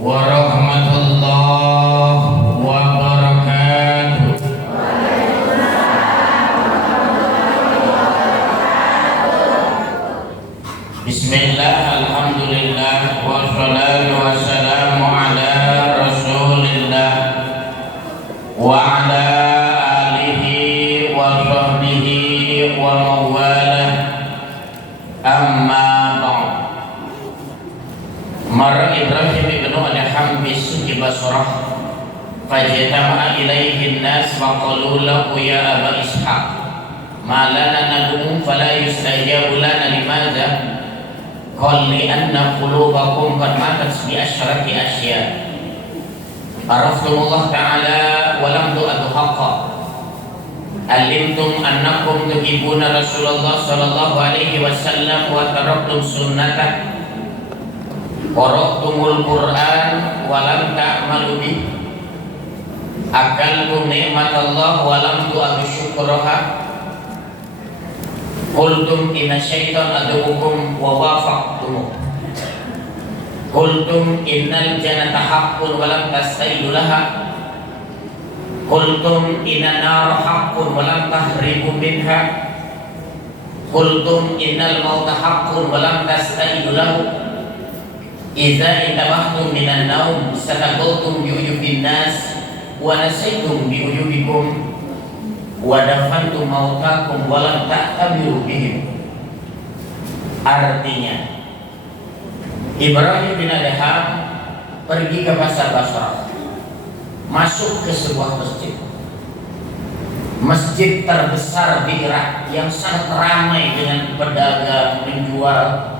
warahmatullahi wabarakatuh. Bismillah, alhamdulillah, wassalatu wassalamu ala rasulillah wa ala alihi wa sahbihi wa mawalah, amma ba'd. Marra Ibrahim ibn Adham bisuki Basrah fajtama'a ilaihi an-nas wa qalu lahu ya Aba Ishaq ma lana nad'u fala yustajabu lana limadha qala li anna qulubakum qad matat bi asyrati asya araftumullah ta'ala wa lam tu'adhu haqqa alimtum annakum tuhibbuna Rasulullah sallallahu alaihi wasallam wa taraktum sunnatah qara'tumul Qur'an wa lam ta'malu bih akaltum ni'matallah wa lam tu'adhu syukraha qultum inna syaitan adukum wa wafaqtum qultum innal jannata haqqun wa lam tastaidu laha qultum inna nara haqqun wa lam tahribu minha qultum innal mauta haqqun wa lam tastaidu lahu idza intabahtum minan naum sataqultum bi uyubin nas wa nasaitum bi uyubikum wa dafantum mautakum wa lam ta'tabiru bihim. Artinya Ibrahim bin Adham pergi ke pasar Basrah, masuk ke sebuah masjid terbesar di Irak yang sangat ramai dengan pedagang, menjual,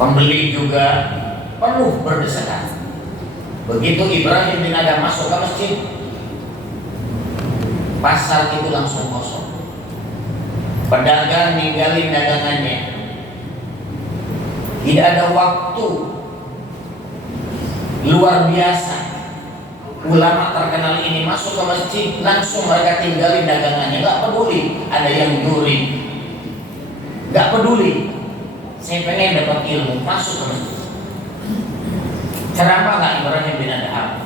pembeli juga penuh berdesakan. Begitu Ibrahim bin Adham masuk ke masjid, pasar itu langsung kosong. Pedagang ninggalin dagangannya. Tidak ada waktu luar biasa. Ulama terkenal ini masuk ke masjid, langsung mereka tinggalin dagangannya. Gak peduli ada yang nyuri, gak peduli. Saya pengen dapat ilmu, masuk ke masjid. Ceramah gak Ibrahim bin Adham?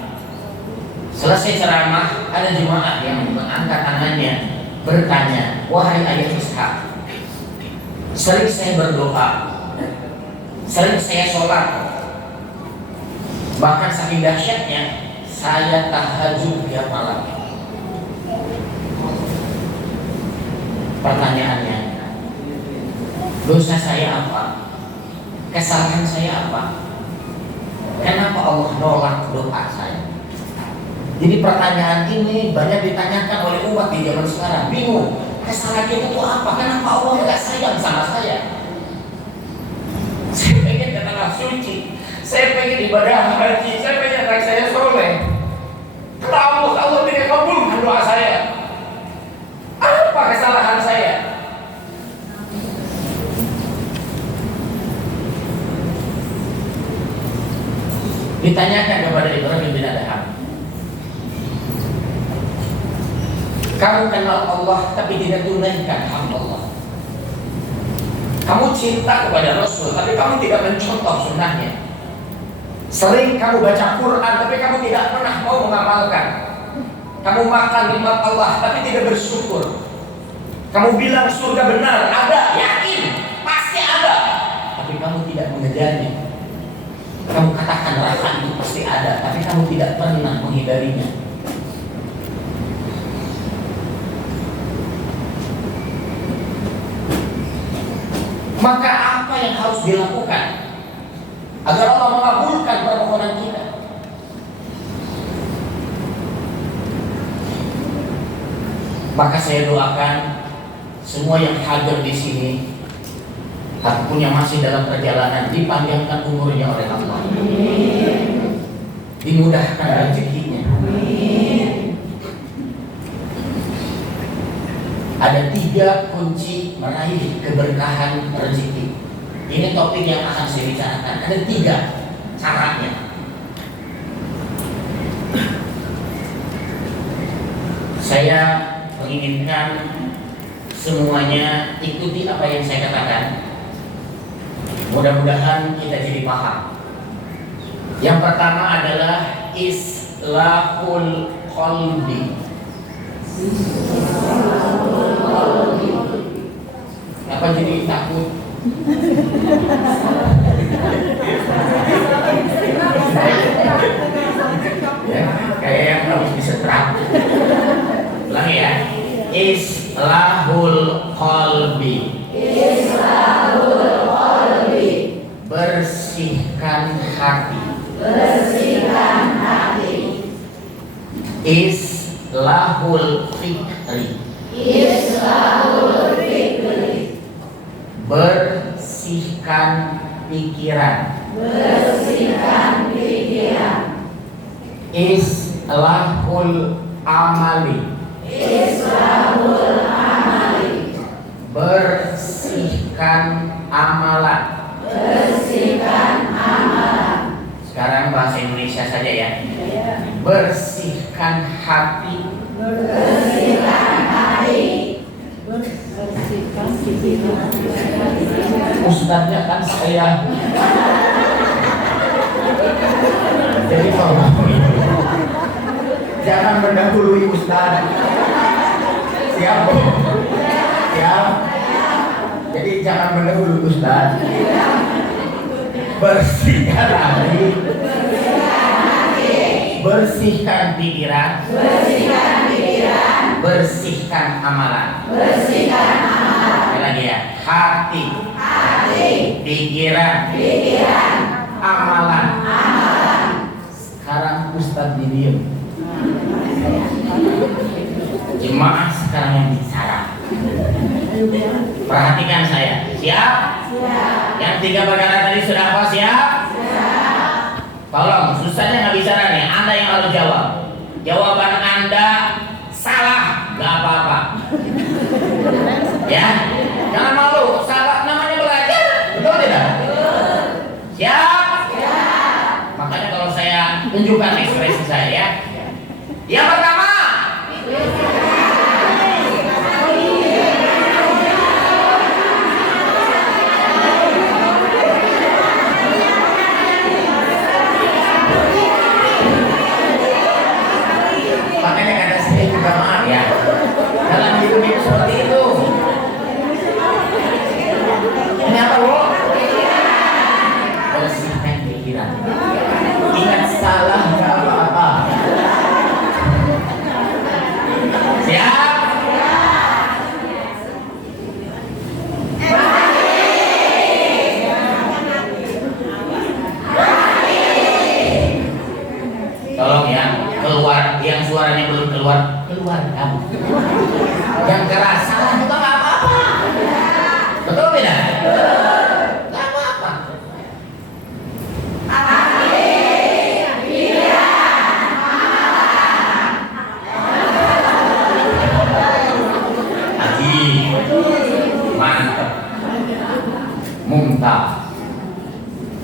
Selesai ceramah, ada jemaah yang mengangkat tangannya, bertanya, wahai ayah Ishaq, sering saya berdoa, sering saya sholat, bahkan saking dahsyatnya saya tahajud tiap malam. Pertanyaannya, dosa saya apa? Kesalahan saya apa? Kenapa Allah nolak doa saya? Jadi pertanyaan ini banyak ditanyakan oleh umat di zaman sekarang. Bingung, kesalahan kita itu apa? Kenapa Allah nggak sayang sama saya? Saya pengen ke tanah suci, saya pengen ibadah haji, saya pengen anak saya soleh. Kenapa Allah tidak kabulkan doa saya? Apa kesalahan saya? Ditanyakan kepada Ibrahim bin Adham, kamu kenal Allah tapi tidak tunaikan hak Allah. Kamu cinta kepada Rasul tapi kamu tidak mencontoh sunnahnya. Sering kamu baca Quran tapi kamu tidak pernah mau mengamalkan. Kamu makan nikmat Allah tapi tidak bersyukur. Kamu bilang surga benar, ada, yakin, pasti ada, tapi kamu tidak mengejarnya. Kamu katakan neraka itu pasti ada, tapi kamu tidak pernah menghindarinya. Maka apa yang harus dilakukan agar Allah mengabulkan permohonan kita? Maka saya doakan semua yang hadir di sini ataupun yang masih dalam perjalanan dipanjangkan umurnya oleh Allah, dimudahkan rezekinya. Ada 3 kunci meraih keberkahan rezeki. Ini topik yang akan saya bicarakan. Ada 3 caranya. Saya menginginkan semuanya ikuti apa yang saya katakan. Mudah-mudahan kita jadi paham. Yang pertama adalah islahul qalbi. Apa jadi takut? Ya, kayak yang harus disetrap. Ulangi ya. Islahul qalbi. Islahul qalbi. Bersihkan hati. Bersihkan hati. Islahul fikri. Islahul fikri. Bersihkan pikiran. Bersihkan pikiran. Islahul amali. Islahul amali. Bersihkan amalan. Bersihkan amalan. Sekarang bahasa Indonesia saja ya. Bersihkan hati. Bersihkan hati. Bersihkan pikiran. Ustadznya kan saya. Jadi tolong jangan mendahului Ustadz. Siap Bu? Siap. Jadi jangan mendahului Ustadz. Bersihkan hati. Bersihkan pikiran. Bersihkan pikiran. Bersihkan amalan. Bersihkan amalan. Sekali lagi ya. Hati. Hati. Pikiran. Pikiran. Amalan. Amalan. Sekarang Ustadz diem. Jemaah sekarang yang bicara. Perhatikan saya. Siap? Siap. Yang 3 perkara tadi sudah apa? Siap? Siap. Tolong, susahnya nggak bicara nih. Anda yang harus jawab. Jawaban Anda salah, nggak apa-apa. Ya, jangan malu. Salah namanya belajar, betul tidak? Siap? Siap. Makanya kalau saya tunjukkan ekspresi saya ya. Yang pertama, makanya kata saya juga maaf ya. Dalam hidup itu seperti itu. Ini apa Bu? Bersihkan pikiran. Ingat salah nggak apa-apa. Siap? Tolong ya, keluar yang suaranya belum keluar, keluar kamu. Yang keras salah juga nggak apa-apa. Betul tidak? Nggak apa-apa. Lagi mantap, mumtaz.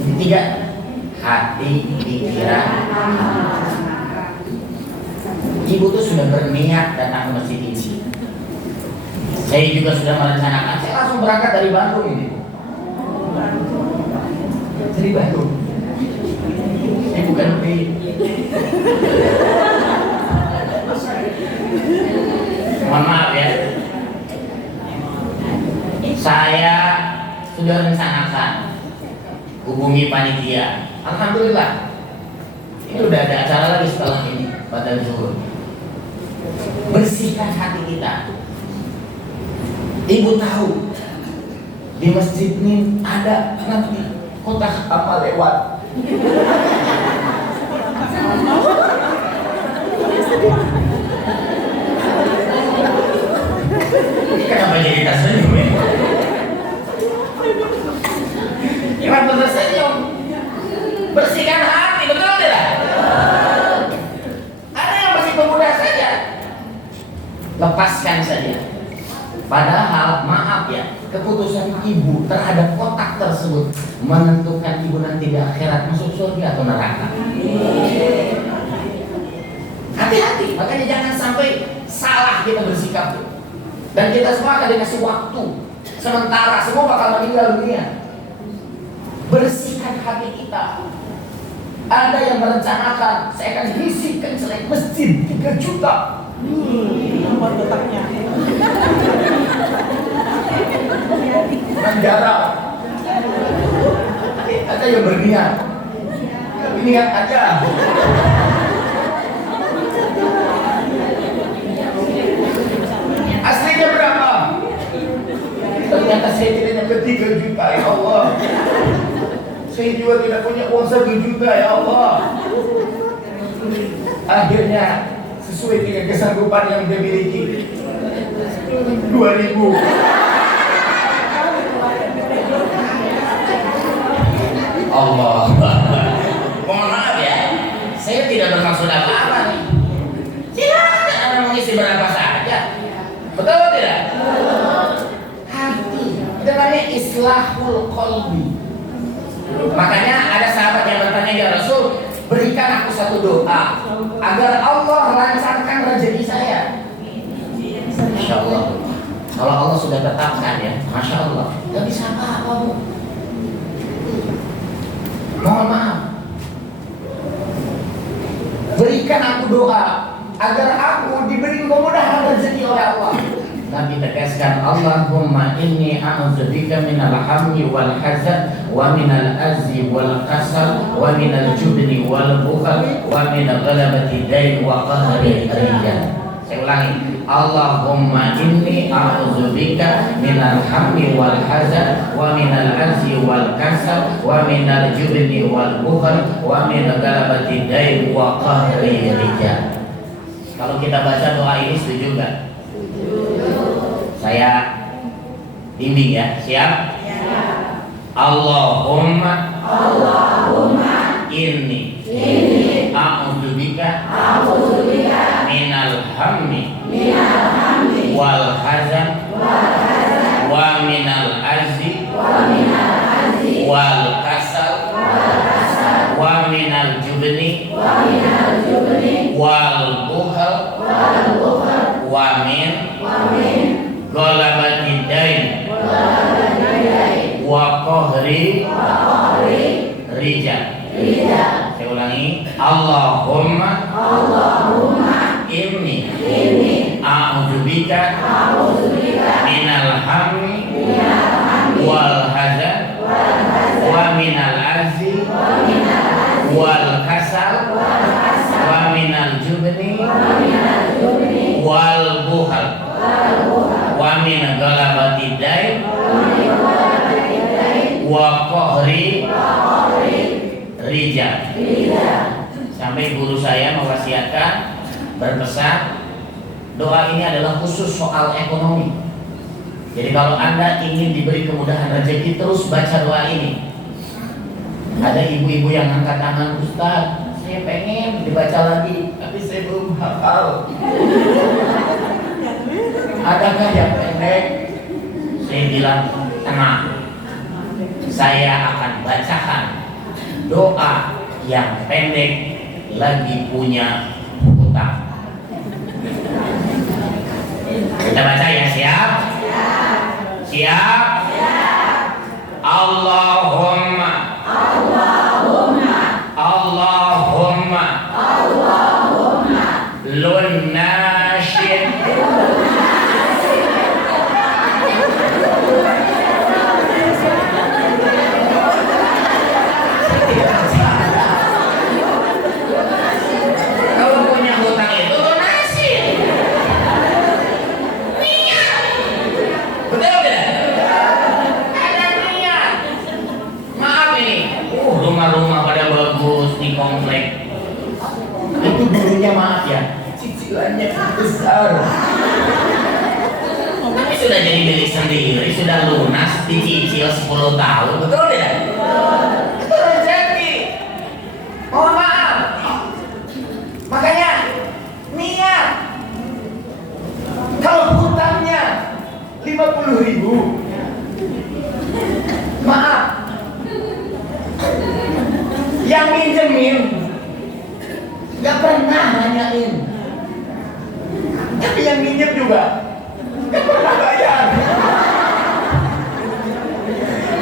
Yang ketiga, hati, pikiran. Ibu tuh sudah berniat datang ke masjid ini. Saya juga sudah merencanakan. Saya langsung berangkat dari Bandung ini. Dari Bandung. Ini bukan di. Mohon maaf ya. Saya sudah rencanakan hubungi panitia. Alhamdulillah. Ini udah ada acara lagi setelah ini pada zuhur. Bersihkan hati kita. Ibu tahu di masjid ini ada nanti kotak apa lewat. Ini kenapa jadi tersenyum ya? Kenapa tersenyum? Bersihkan hati, betul tidak? Ada yang masih pemuda saja. Lepaskan saja. Padahal maaf ya, keputusan ibu terhadap kotak tersebut menentukan ibu nanti di akhirat masuk surga atau neraka. Hati-hati, makanya jangan sampai salah kita bersikap. Dan kita semua akan dikasih waktu sementara, semua bakal meninggal dunia. Bersihkan hati kita. Ada yang merencanakan saya akan isikan selain masjid 3 juta. Nomor letaknya. Penjara. Ada yang berniat. Tapi niat aja. Aslinya berapa? Ternyata saya tidak nyampe 3 juta, ya Allah. Saya juga tidak punya uang 1 juta, ya Allah. Akhirnya sesuai dengan kesanggupan yang dia miliki, 2.000. Allah. Mohon maaf ya, saya tidak bermaksud apa-apa nih. Silakan Anda mengisi berapa saja. Betul tidak? Hati. Itu namanya islahul qalbi. Makanya ada sahabat yang bertanya, ya Rasul, berikan aku satu doa agar Allah lancarkan rezeki saya. Masya Allah. Kalau Allah sudah tetapkan ya, Masya Allah, gak bisa apa-apa Bu. Mohon maaf. Berikan aku doa agar aku diberi kemudahan rezeki oleh Allah. Nabi tegaskan, Allahumma inni a'udzubika minal hammi wal hazan wa minal azzi wal kasal wa minal jubni wal bukhal wa minal ghalabati dain wa qahri rijal. Saya ulangi, Allahumma inni a'udzubika minal hammi wal hazan wa minal azzi wal kasal wa minal jubni wal bukhal wa minal ghalabati dain wa qahri rijal. Kalau kita baca doa ini setuju enggak? Saya bimbing ya, siap? Allahumma inni a'udzubika minal hammi wal hazan wa minal azzi wal kasal wa minal jubni wal bukhal wa min ghalabati dain wa qahri rijal. Saya ulangi, Allahumma inni a'udzubika minal hammi wal hazan wa minal azzi wal kasal wa minal jubni wal bukhal wa min ghalabati dain wa qahri rijal. Sampai guru saya mewasiatkan, berpesan, doa ini adalah khusus soal ekonomi. Jadi kalau Anda ingin diberi kemudahan rezeki, terus baca doa ini. Ada ibu-ibu yang angkat tangan, Ustaz, saya pengen dibaca lagi, tapi saya belum hafal. Adakah yang pendek? Saya bilang, tenang, saya akan bacakan doa yang pendek lagi punya hutang. Kita baca ya, siap? Siap? Allahumma lunnashid komplek. Itu dulunya maaf ya, cicilannya besar. Tapi sudah jadi milik sendiri, sudah lunas, dicicil 10 tahun. Betul tidak? Itu rezeki. Mohon maaf. Makanya niat. Kalau hutangnya 50.000, maaf, yang minjemin gak pernah nanyain, tapi yang minjem juga gak pernah bayar.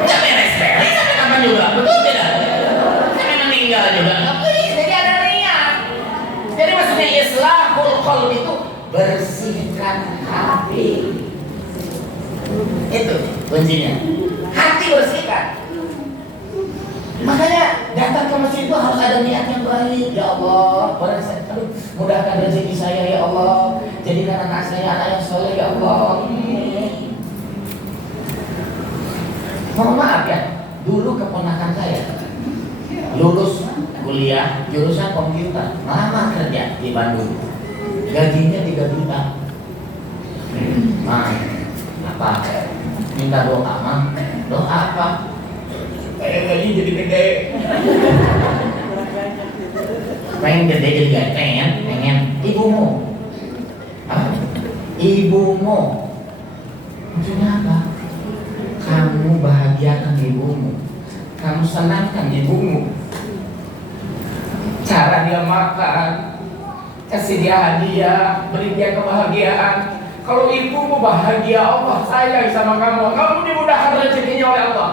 Gak beres-beres sampai kapan juga, betul tidak? Sampai meninggal juga gak qalb itu bersihkan hati. Itu kuncinya. Hati bersihkan. Makanya datang ke masjid itu harus ada niat yang baik. Ya Allah, mudahkan rezeki saya ya Allah. Jadikan anak saya anak yang soleh ya Allah. Mohon maaf ya, dulu keponakan saya lulus kuliah jurusan komputer, lama kerja di Bandung, gajinya 3 juta. Apa? Minta doa, doa apa? Gaji jadi gede. Pengen gede jadi gede, pengen ibumu. Ibumu. Maksudnya apa? Kamu bahagiakan ibumu, kamu senangkan ibumu. Cara dia makan, kasih dia hadiah, beri dia kebahagiaan. Kalau ibumu bahagia, Allah sayang sama kamu, kamu dimudahkan rezekinya oleh Allah.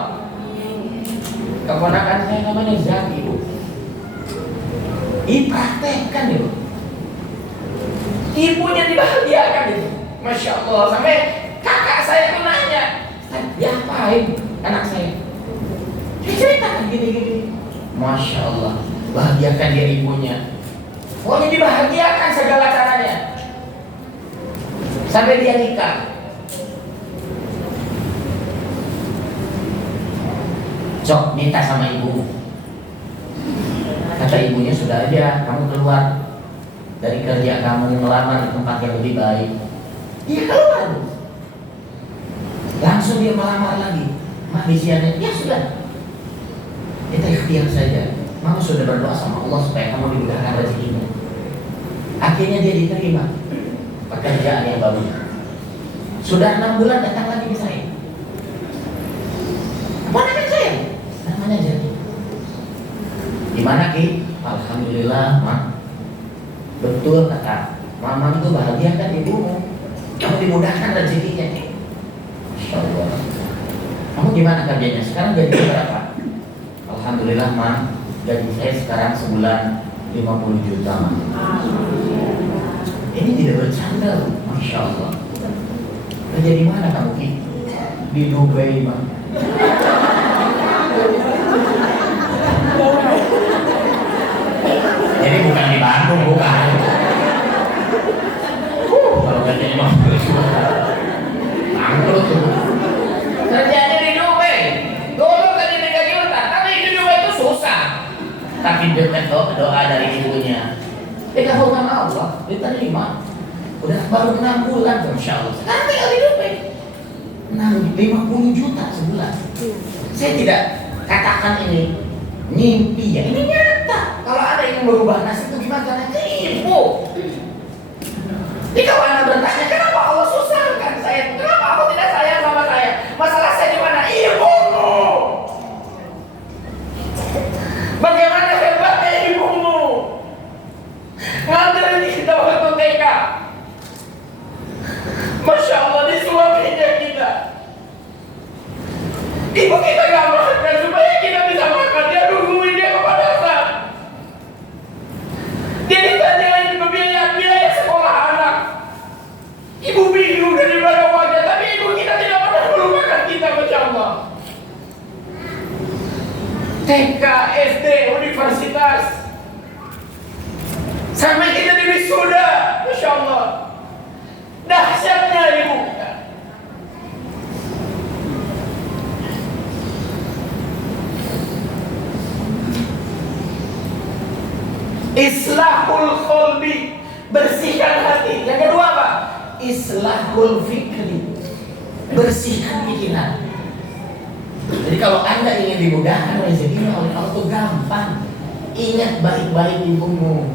Keponakan saya namanya Zaki, Bu. Dipraktekkan itu. Ibunya dibahagiakan itu. Masya Allah. Sampai kakak saya tuh nanya, diapain anak saya? Dia ceritakan gini-gini. Masya Allah. Bahagiakan dia ibunya. Pokoknya dibahagiakan segala caranya. Sampai dia nikah. Sok minta sama ibu. Kata ibunya, sudah aja kamu keluar dari kerja kamu, melamar di tempat yang lebih baik. Dia keluar. Langsung dia melamar lagi. Mak isiannya, ya sudah. Kita ikhtiar saja. Mama sudah berdoa sama Allah supaya kamu dimudahkan rezekinya. Akhirnya dia diterima pekerjaan yang baru. Sudah 6 bulan datang lagi ke saya. Ponakan saya, namanya Jadi. Gimana Ki? Alhamdulillah, Mak. Betul kata Mama itu bahagiakan ibumu. Kamu dimudahkan rezekinya. Masya Allah. Kamu gimana kerjanya? Sekarang gaji berapa? Alhamdulillah, Mak. Gaji saya sekarang sebulan 50 juta, Mak. Ini tidak bercanda, Masya Allah. Kerja di mana kamu Ki? Di Dubai, Mak. Jadi bukan di Bandung, bukan. Kalau kerjanya mah bangkrut tuh. Kerjanya di Dubai. Dulu kerja di juta, tapi di Dubai itu susah. Tapi doa dari ibunya. Dikabulkan Allah, diterima. Udah baru 6 bulan, Masya Allah. Sekarang tinggal di Dubai. 50 juta sebulan. Saya tidak katakan ini mimpi ya, ini nyata. Kalau ada yang merubah nasib itu gimana caranya? Ibu. Jadi kalau anda bertanya, kenapa Allah susahkan saya? Kenapa aku tidak sayang sama saya? Masalah saya di mana? Ibumu. Bagaimana hebatnya ibumu? Nganterin kita waktu TK. Masya Allah, disuapinya kita. Ibu kita gak makan supaya kita bisa makan. Dia nungguin dia ke pasar. Dia ditanyain biaya sekolah anak. Ibu bingung dari mana uangnya, tapi ibu kita tidak pernah melupakan kita, Masya Allah. TK, SD, universitas, sampai kita di wisuda, Masya Allah. Dahsyatnya ibu. Islahul qalbi, bersihkan hati. Yang kedua apa? Islahul fikri, bersihkan pikiran. Jadi kalau anda ingin dimudahkan rezekinya oleh Allah itu gampang. Ingat baik-baik ibumu.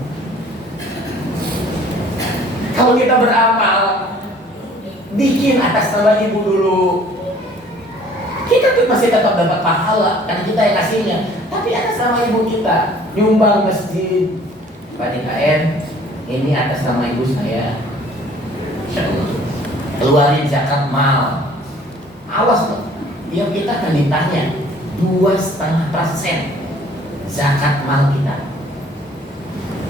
Kalau kita beramal, bikin atas nama ibu dulu. Kita tuh masih tetap dapat pahala karena kita yang kasihnya. Tapi atas nama ibu kita, nyumbang masjid, Pak DKM, ini atas nama ibu saya. Insya Allah. Keluarin zakat mal. Awas tuh. Ya kita akan ditanya 2,5% zakat mal kita.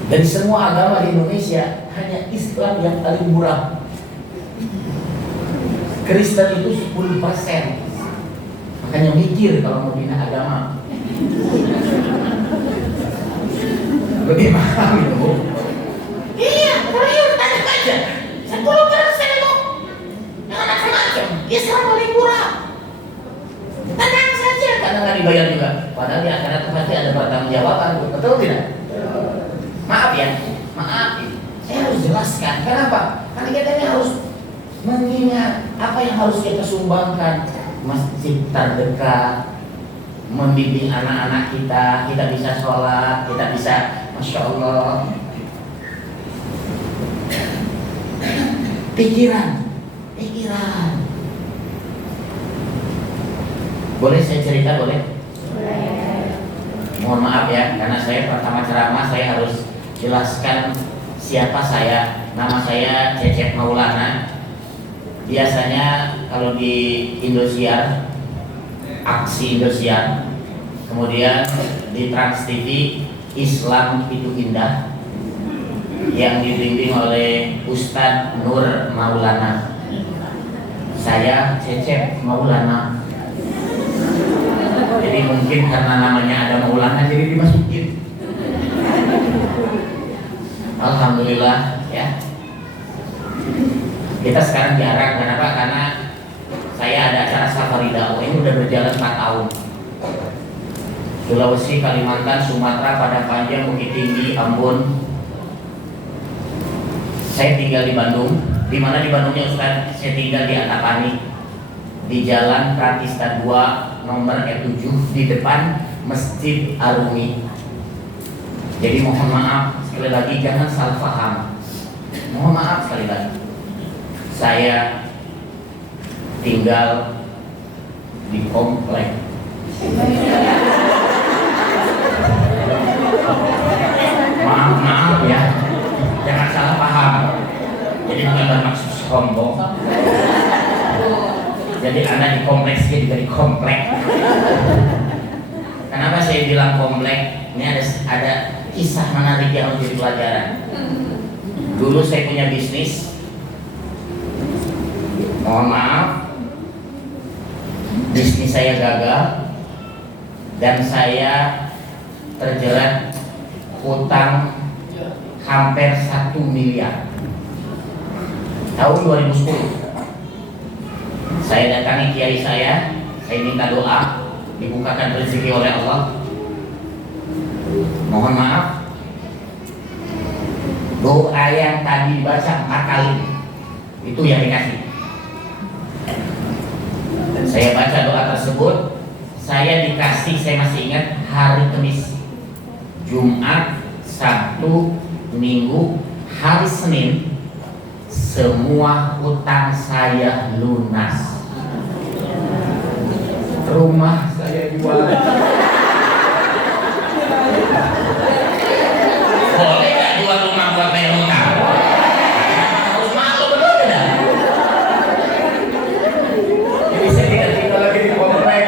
Dari semua agama di Indonesia hanya Islam yang paling murah. Kristen itu 10%. Makanya mikir kalau mau bina agama. Lebih mahal itu. Iya, serius, tanya aja. 10% itu. Jangan macam-macam. Islam paling murah. Tenang saja, karena nggak dibayar juga. Padahal di akhirat pasti ada pertanggungjawaban. Betul tidak? Maaf ya, maaf. Saya harus jelaskan. Kenapa? Karena kita ini harus mengingat apa yang harus kita sumbangkan. Masjid terdekat, membimbing anak-anak kita bisa sholat, kita bisa, Masya Allah. Pikiran. Boleh saya cerita, boleh? Mohon maaf ya, karena saya pertama ceramah saya harus jelaskan siapa saya. Nama saya Cecep Maulana. Biasanya kalau di Indosiar, aksi Indosiar, kemudian di Trans TV, Islam itu Indah, yang dibimbing oleh Ustadz Nur Maulana. Saya Cecep Maulana. Jadi mungkin karena namanya ada Maulana jadi dimasukin. Alhamdulillah ya. Kita sekarang jarang, kenapa? Karena saya ada acara safari dakwah ini udah berjalan 4 tahun. Sulawesi, Kalimantan, Sumatera, Padang Panjang, Bukit Tinggi, Ambon. Saya tinggal di Bandung. Di mana di Bandungnya Ustaz? Saya tinggal di Antapani, di Jalan Pratista 2 nomor E7 di depan Masjid Arumi. Jadi mohon maaf sekali lagi, jangan salah paham. Mohon maaf sekali lagi. Saya tinggal di komplek. Maaf ya, jangan salah paham. Jadi bukan bermaksud sombong. Jadi anak di kompleksnya juga di komplek. Kenapa saya bilang komplek? Ini ada kisah menarik yang harus jadi pelajaran. Dulu saya punya bisnis. Mohon maaf, bisnis saya gagal dan saya terjerat hutang hampir 1 miliar. Tahun 2010 saya datangi kiai saya minta doa dibukakan rezeki oleh Allah. Mohon maaf, doa yang tadi baca 4 kali itu yang dikasih. Saya baca doa tersebut, saya dikasih, saya masih ingat, hari Kamis, Jumat, Sabtu, Minggu, hari Senin, semua hutang saya lunas. Rumah saya jual. Boleh gak jual rumah buat bayar hutang? Harus malu betul tidak? Jadi saya tidak tinggal lagi di komplek.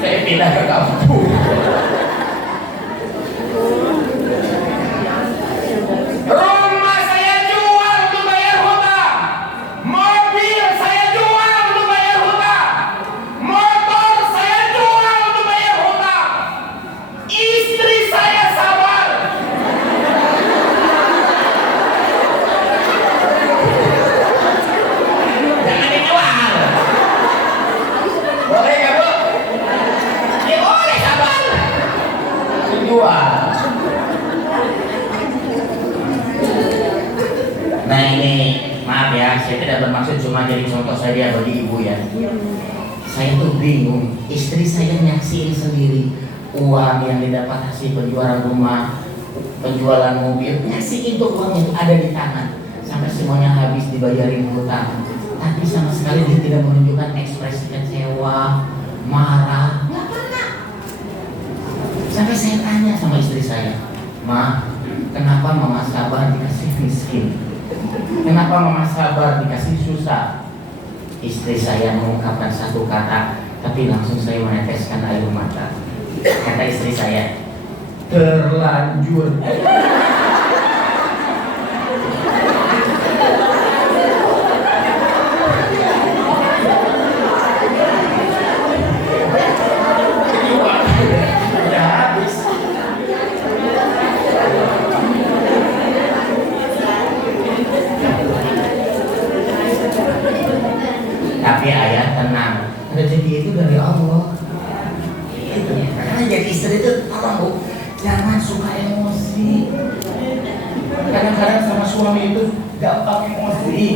Saya pindah ke kampung. Rumah saya jual untuk bayar hutang. Mobil saya jual untuk bayar hutang. Motor saya jual untuk bayar hutang. Istri saya sabar. Jangan dijual. Boleh nggak, Bu? Ya boleh, sabar. Dijual. Nah ini, maaf ya, saya tidak bermaksud cuma jadi contoh saja bagi ibu ya. Saya tuh bingung, istri saya nyaksiin sendiri uang yang didapat hasil penjualan rumah, penjualan mobil, nyaksiin tuh uang yang ada di tangan sampai semuanya habis dibayarin hutang. Tapi sama sekali dia tidak menunjukkan ekspresi kecewa, marah, nggak pernah. Sampai saya tanya sama istri saya, Ma, kenapa mama sabar dikasih miskin? Kenapa mama sabar dikasih susah? Istri saya mengungkapkan satu kata, tapi langsung saya meneteskan air mata. Kata istri saya, terlanjur. Udah habis. Tapi ayah tenang, rezeki itu dari Allah. Itu ya. Karena jadi istri itu tolong Bu, jangan suka emosi. Kadang-kadang sama suami itu gampang emosi.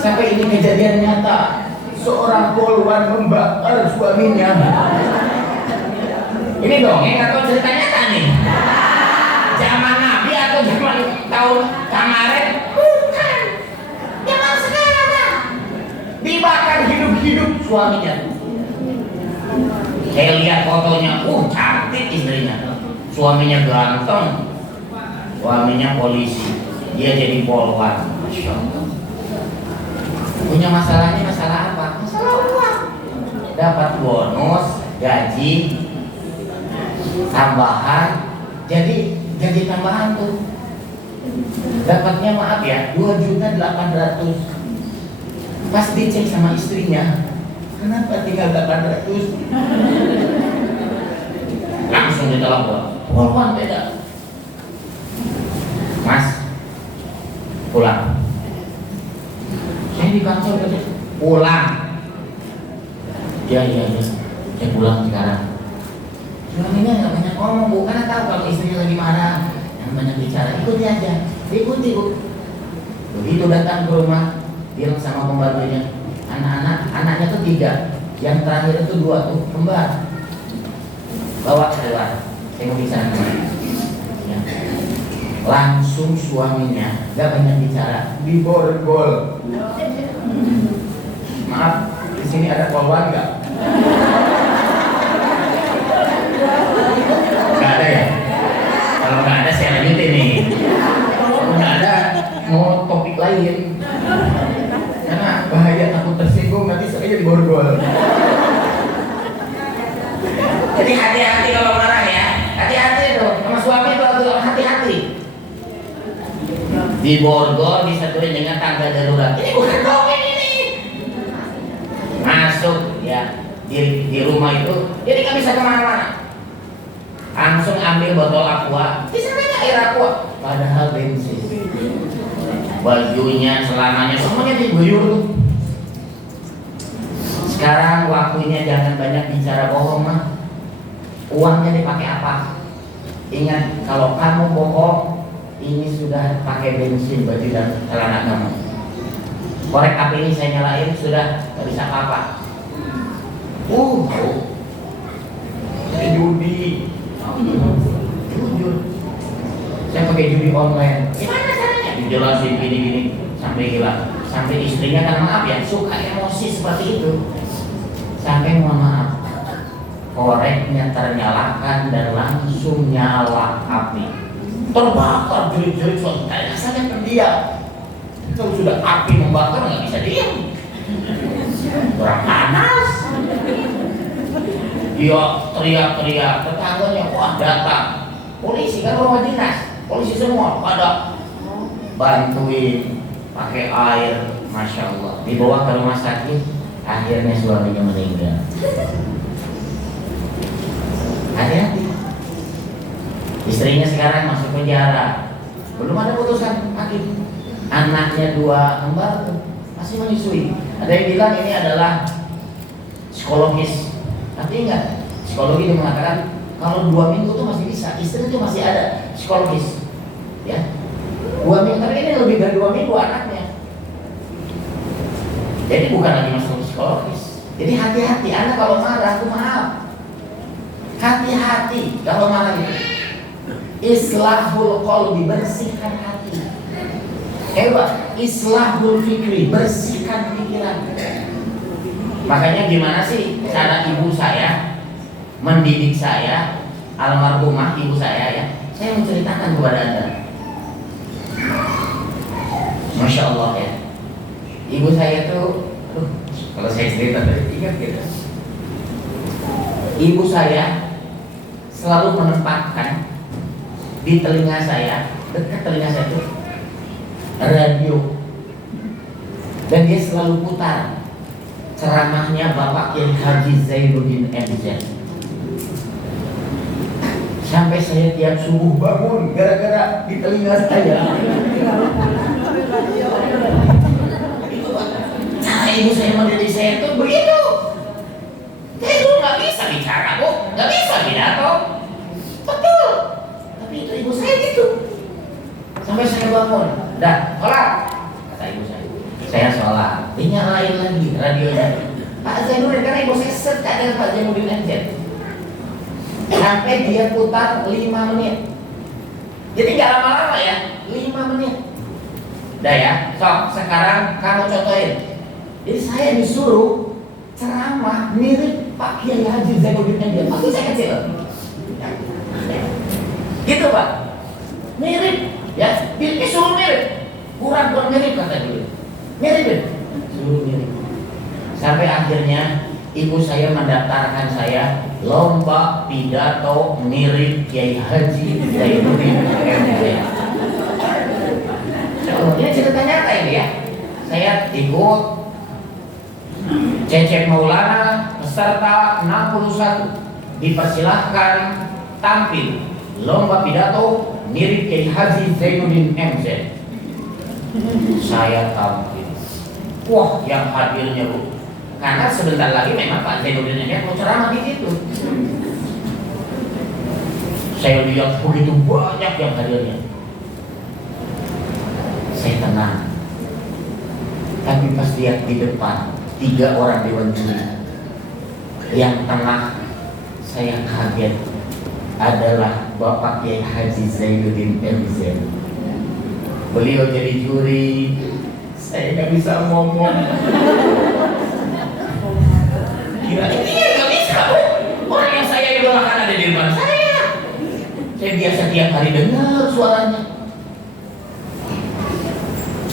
Sampai ini kejadian nyata, seorang polwan membakar suaminya. Ini dongeng atau cerita nyata nih? Zaman Nabi atau zaman tahun kemarin? Bukan. Zaman sekarang. Dibakar hidup-hidup suaminya. Saya lihat fotonya, cantik istrinya. Suaminya ganteng. Suaminya polisi. Dia jadi polwan. Masya Allah. Punya masalahnya masalah apa? Masalah uang. Dapat bonus, gaji, tambahan. Jadi gaji tambahan tuh dapatnya maaf ya 2.800.000. Pas dicek sama istrinya, kenapa tinggal 800? Langsung ditelepon, polwan beda. Mas, pulang. Saya di kantor tadi. Pulang. Iya. Saya pulang sekarang. Suaminya nggak banyak ngomong Bu, karena tahu kalau istrinya lagi marah, yang banyak bicara. Ikuti aja, ikuti Bu. Begitu datang ke rumah, bilang sama pembantunya, anaknya tuh 3, yang terakhir itu 2 tuh kembar. Bawa keluar, saya mau bicara sama dia. Ya. Langsung suaminya nggak banyak bicara, diborgol. Maaf, di sini ada polwan nggak? Nggak ada ya? Kalau nggak ada saya lanjutin nih. Kalau nggak ada mau topik lain. Karena bahaya takut tersinggung nanti saya diborgol. Jadi hati-hati kalau marah ya. Hati-hati tuh sama suami tuh hati-hati. Diborgol disatuin dengan tangga darurat. Ini bukan dongeng ini. Masuk ya di rumah itu, jadi nggak bisa kemana-mana. Langsung ambil botol aqua, di sana air aqua, padahal bensin. Bajunya, celananya, semuanya diguyur tuh. Sekarang waktunya jangan banyak bicara bohong mah. Uangnya dipakai apa? Ingat, kalau kamu bohong, ini sudah pakai bensin baju dan celana kamu. Korek api ini saya nyalain, sudah nggak bisa apa-apa. Judi. Jujur. Saya pakai judi online. Gimana caranya? Dijelasin gini-gini sampai gila. Sampai istrinya kan maaf ya, suka emosi seperti itu. Sampai mohon maaf, koreknya ternyalakan dan langsung nyala api. Terbakar jerit-jerit suatu kali. Rasanya pendiam. Kalau sudah api membakar nggak bisa diam. Kurang panas. Dia teriak-teriak, tetangganya wah datang. Polisi kan rumah dinas, polisi semua pada bantuin pakai air, masya Allah. Dibawa ke rumah sakit, akhirnya suaminya meninggal. Hati-hati. Istrinya sekarang masuk penjara, belum ada putusan hakim. Anaknya 2 kembar masih menyusui. Ada yang bilang ini adalah psikologis. Tapi ingat, psikologi itu mengatakan kalau 2 minggu itu masih bisa, istri itu masih ada psikologis, ya. 2 minggu, tapi ini lebih dari 2 minggu anaknya. Jadi bukan lagi masalah psikologis. Jadi hati-hati, anak kalau marah, aku maaf. Hati-hati kalau marah itu. Islahul qalbi, bersihkan hati. Hebat, islahul fikri, bersihkan pikiran. Makanya gimana sih cara ibu saya mendidik saya, almarhumah ibu saya ya. Saya menceritakan kepada Anda. Masya Allah ya. Ibu saya tuh, kalau saya cerita tadi ingat gitu. Ibu saya selalu menempatkan di telinga saya, dekat telinga saya itu radio, dan dia selalu putar ceramahnya Bapak Kiai Haji Zainuddin MZ. Sampai saya tiap subuh bangun gara-gara di telinga saya. Itu Pak, cara ibu saya mendidik saya itu begitu. Saya dulu nggak bisa bicara, Bu, nggak bisa pidato, betul. Tapi itu ibu saya gitu. Sampai saya bangun, dah sholat, kata ibu saya sholat. Dinyalain lagi radionya. Pak Zainuddin, karena ibu saya sekat dengan Pak Zainuddin MZ. Sampai dia putar 5 menit. Jadi nggak lama-lama ya, 5 menit. Udah ya, sok sekarang kamu contohin. Jadi saya disuruh ceramah mirip Pak Kiai Haji Zainuddin MZ. Waktu saya kecil. Gitu Pak, mirip ya, disuruh mirip. Kurang mirip kata dulu. Mirip, suruh mirip. Sampai akhirnya ibu saya mendaftarkan saya lomba pidato mirip Kiai Haji Zainuddin MZ. Ini cerita nyata ini ya. Saya ikut Cecep Maulana peserta 61 dipersilahkan tampil lomba pidato mirip Kiai Haji Zainuddin MZ. Saya tampil. Wah, yang hadirnya Bu, karena sebentar lagi memang Pak Zainuddin MZ mau ceramah di situ. Saya lihat begitu banyak yang hadirnya. Saya tenang. Tapi pas lihat di depan 3 orang dewan juri, yang tengah saya kaget adalah Bapak Kiai Haji Zainuddin MZ. Beliau jadi juri, saya nggak bisa ngomong. Kira ini nggak bisa, Bu. Orang yang saya idolakan ada di depan saya. Saya biasa tiap hari dengar suaranya.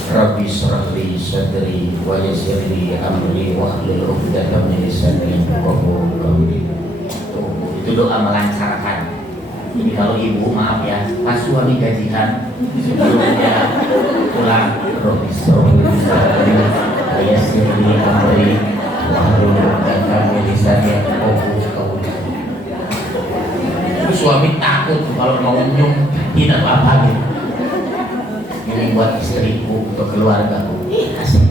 Rabbi shrahli sadri wa yassir li amri wahlul 'uqdatam min lisani yafqahu qawli. Itu doa melancarkan. Jadi kalau ibu maaf ya, pas suami gajian sebelumnya pulang, Rabbi shrahli sadri wa yassir li amri wahlul 'uqdatam min lisani yafqahu qawli. Suami takut kalau mau nyum tidak apa-apa gitu. Ini buat istriku, untuk keluargaku. Asik.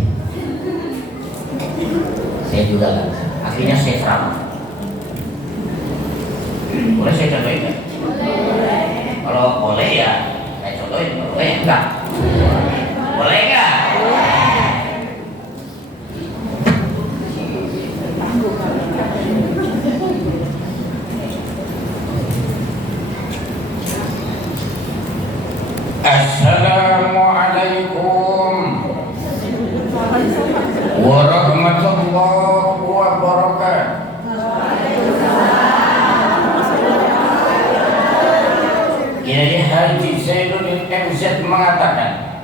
Saya juga kan. Akhirnya saya ceramah. Boleh saya contohin ya? Boleh. Kalau boleh ya, saya contohin. Kalau boleh ya enggak? Boleh enggak? Assalamualaikum warahmatullahi wabarakatuh. Kiai Haji Zainuddin MZ mengatakan,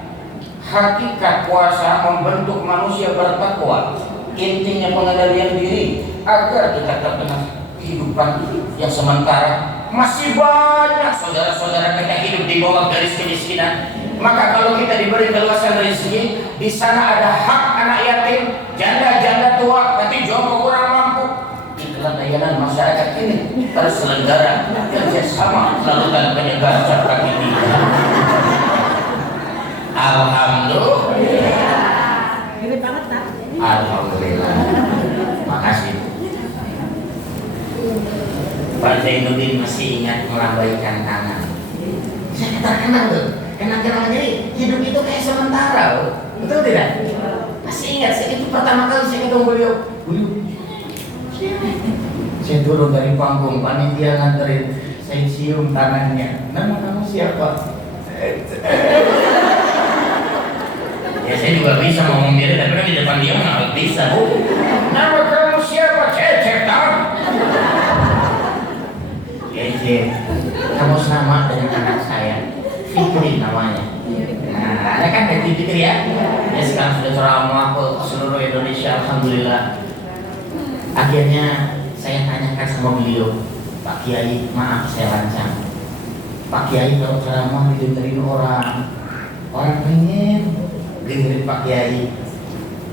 hakikat puasa membentuk manusia bertakwa. Intinya pengendalian diri agar kita terkena kehidupan yang sementara. Masih banyak saudara-saudara kita hidup di bawah garis kemiskinan. Maka kalau kita diberi keluasan rezeki, di sana ada hak anak yatim, janda-janda tua, nanti jompo kurang mampu. Iklan layanan masyarakat ini terselenggara kerjasama melakukan penyegaran kaki ini. Alhamdulillah. Alhamdulillah. Makasih. Pak Zainuddin masih ingat melambaikan tangan. Saya terkenang tuh, kenang-kenangan. Jadi hidup itu kayak sementara, betul tidak? Masih ingat, itu pertama kali saya ketemu beliau. Saya turun dari panggung, panitia nganterin, saya cium tangannya. Nama kamu siapa? Ya saya juga bisa ngomong dia, tapi kan di depan dia nggak bisa, Bu. Nama kamu siapa? Cecep tahu. Kamu sama dengan anak saya, Fikri namanya. Nah, ada kan dari Fikri ya? Ya sekarang sudah ceramah ke seluruh Indonesia, alhamdulillah. Akhirnya saya tanyakan sama beliau, Pak Kiai, maaf saya lancang. Pak Kiai kalau ceramah didengerin orang pengen dengerin Pak Kiai.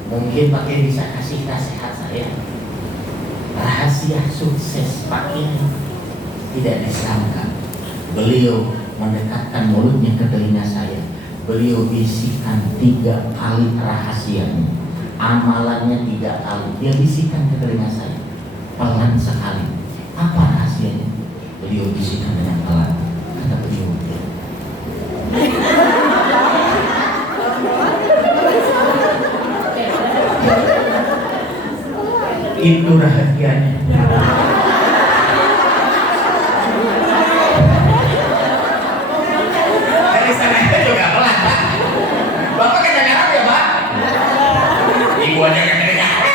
Mungkin Pak Kiai bisa kasih nasihat saya. Rahasia sukses Pak Kiai tidak disangka. Beliau mendekatkan mulutnya ke telinga saya. Beliau bisikkan 3 kali rahasianya. Amalannya 3 kali. Dia bisikkan ke telinga saya. Pelan sekali. Apa rahasianya? Beliau bisikkan dengan pelan. Kata beliau, itu rahasianya. Dari sana juga pelan, Pak. Bapak kedengaran ya, Pak? Ibu aja yang kedengaran.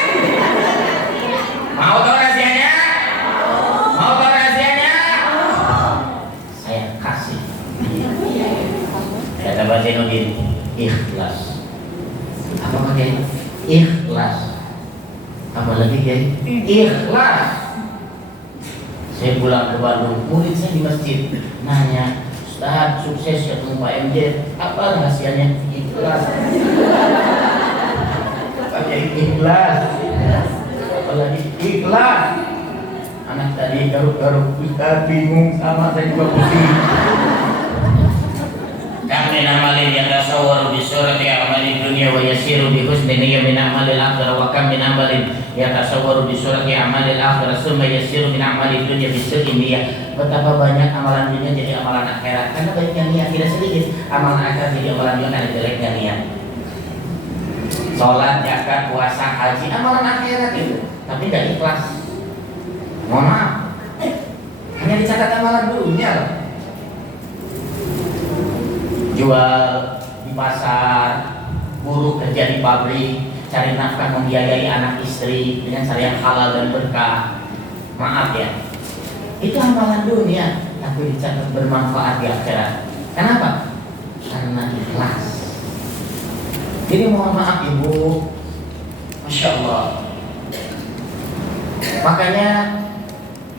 Mau tahu rahasianya? Mau tahu rahasianya? Saya kasih. Kata Pak Zainuddin, ikhlas. Apa pakai ikhlas? Apalagi Kiai? Ikhlas. Saya pulang ke Bandung, murid saya di masjid nanya, Ustaz, sukses ketemu Pak MJ, apa rahasianya? Ikhlas. Pakai ikhlas. Apalagi ikhlas. Anak tadi garuk-garuk, Ustaz bingung sama saya juga pusing. Kami amalin yang tasawwar bi surati amali dunia wa yasiru bi husni niyyah min amalil akhirah wa kam min amalin yang tasawwar bi surati amalil akhirah summa yasiru min amali dunia bi su'i niyyah. Betapa banyak amalan dunia jadi amalan akhirat karena baiknya niat, tidak sedikit amalan akhirat jadi amalan dunia karena jeleknya niat. Salat, zakat, puasa, haji, amalan akhirat itu, tapi tidak ikhlas. Mohon maaf, hanya dicatat amalan dunia loh. Jual di pasar, buruh kerja di pabrik, cari nafkah membiayai anak istri dengan cara yang halal dan berkah. Maaf ya, itu amalan dunia, tapi dicatat bermanfaat di akhirat. Kenapa? Karena ikhlas. Jadi mohon maaf Ibu, Masya Allah. Makanya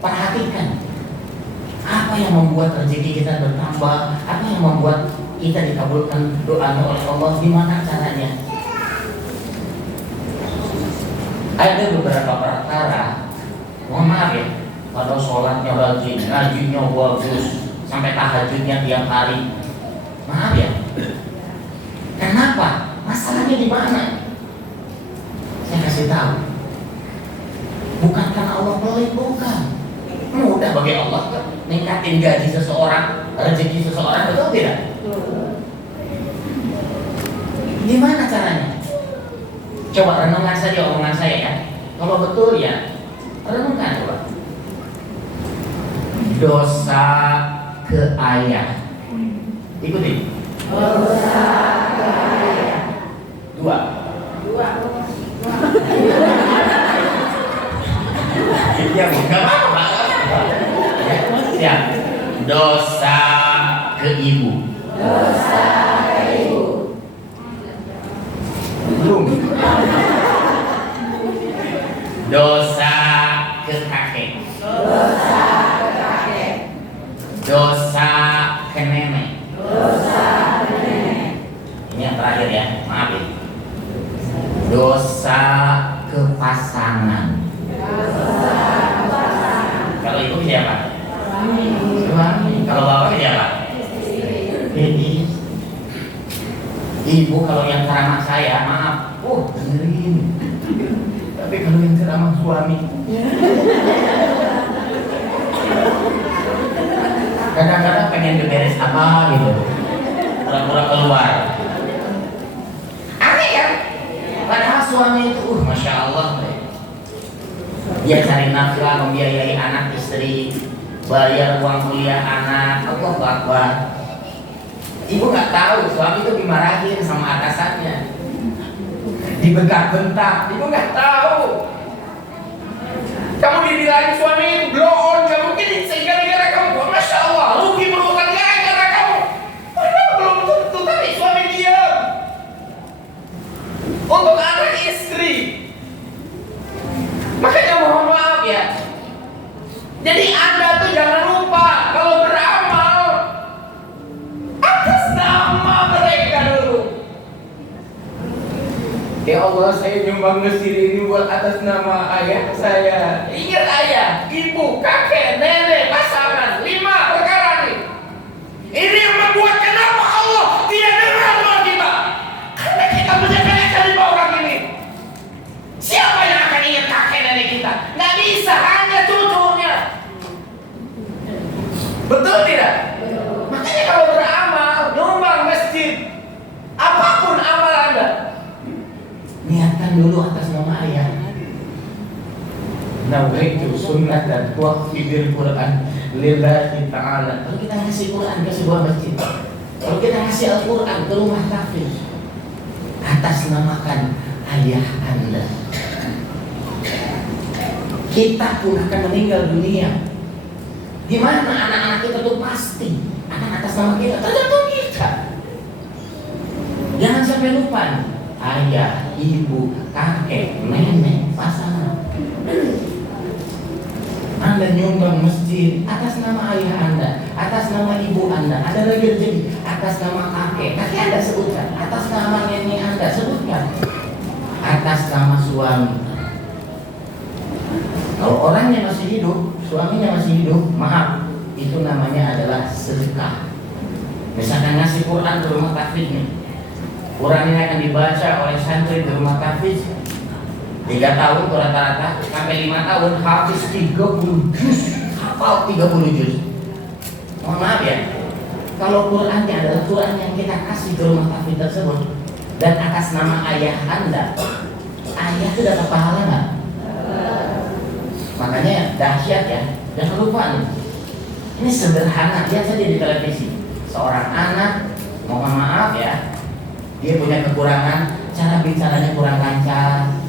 perhatikan apa yang membuat rezeki kita bertambah, apa yang membuat kita dikabulkan doanya oleh Allah, gimana caranya? Ada beberapa perkara, mohon maaf ya, kalau sholatnya rajin, ngajinya bagus, sampai tahajudnya tiap hari, maaf ya. Kenapa? Masalahnya di mana? Saya kasih tahu. Bukan karena Allah pelit, bukan. Mudah bagi Allah ningkatin gaji seseorang, rezeki seseorang, betul tidak? Gimana caranya? Coba renungkan saja omongan saya ya. Kalau betul ya, renungkan coba. Dosa ke ayah. Ikuti. Dosa ke ayah. 2. Ya bukan apa-apa. Ya. Dosa ke ibu. Dosa ke ibu. Belum. Dosa ke kakek. Dosa ke kakek. Dosa ke nenek. Dosa ke nenek. Ini yang terakhir ya, maaf ya. Dosa ke pasangan. Dosa ke pasangan. Kalau ibu siapa? Suami. Suami. Kalau bapak siapa? Istri. Ibu kalau yang ceramah saya, maaf, dengerin. Tapi kalau yang ceramah suami, kadang-kadang pengen beberes apa gitu, pura-pura keluar. Aneh kan? Padahal suami itu, Masya Allah, dia cari nafkah, membiayai anak istri, bayar uang kuliah anak, Allahu Akbar. Ibu nggak tahu suami itu dimarahin sama atasannya, dibentak-bentak. Ibu nggak tahu. Kamu dibilangin suami itu blow on, kamu gini gara-gara kamu, Masya Allah, rugi berulang gara-gara kamu. Padahal belum tentu, tapi suami diam. Untuk anak istri. Makanya mohon maaf ya. Jadi Anda tuh Allah, saya nyumbang masjid ini buat atas nama ayah saya. Ingat ayah, ibu, kakek, nenek, pasangan, 5 perkara nih. Ini yang membuat kenapa Allah tidak dengar doa kita. Karena kita menyepelekan 5 orang ini. Siapa yang akan ingat kakek nenek kita? Nggak bisa, hanya cucunya. Betul tidak? Makanya kalau beramal, nyumbang masjid, apapun amal Anda, niatkan dulu atas nama ayah. Nawaitu sunnah dan waqfi bil Quran lillahi ta'ala. Kalau kita ngasih Quran ke sebuah masjid, kalau kita ngasih Al-Quran ke rumah kafir, atas namakan ayah Anda. Kita pun akan meninggal dunia. Di mana anak-anak kita tuh pasti akan atas nama kita, tergantung kita. Jangan sampai lupa nih. Ayah, ibu, kakek, nenek, pasangan. Anda nyumbang masjid atas nama ayah Anda, atas nama ibu Anda. Ada lagi rezeki atas nama kakek Anda sebutkan, atas nama nenek Anda sebutkan, atas nama suami. Kalau orangnya masih hidup, suaminya masih hidup, maaf, itu namanya adalah sedekah. Misalkan ngasih Quran ke rumah tahfiz nih, Quran ini akan dibaca oleh santri di rumah tahfiz 3 tahun rata-rata sampai 5 tahun, hafiz 30 juz, hafal 30 juz. Mohon maaf ya, kalau Qurannya adalah Quran yang kita kasih ke rumah tahfiz tersebut dan atas nama ayah Anda, ayah itu dapat pahala nggak? Makanya dahsyat ya, jangan lupa nih. Ini sederhana, lihat saja di televisi. Seorang anak, mohon maaf ya, dia punya kekurangan, cara bicaranya kurang lancar,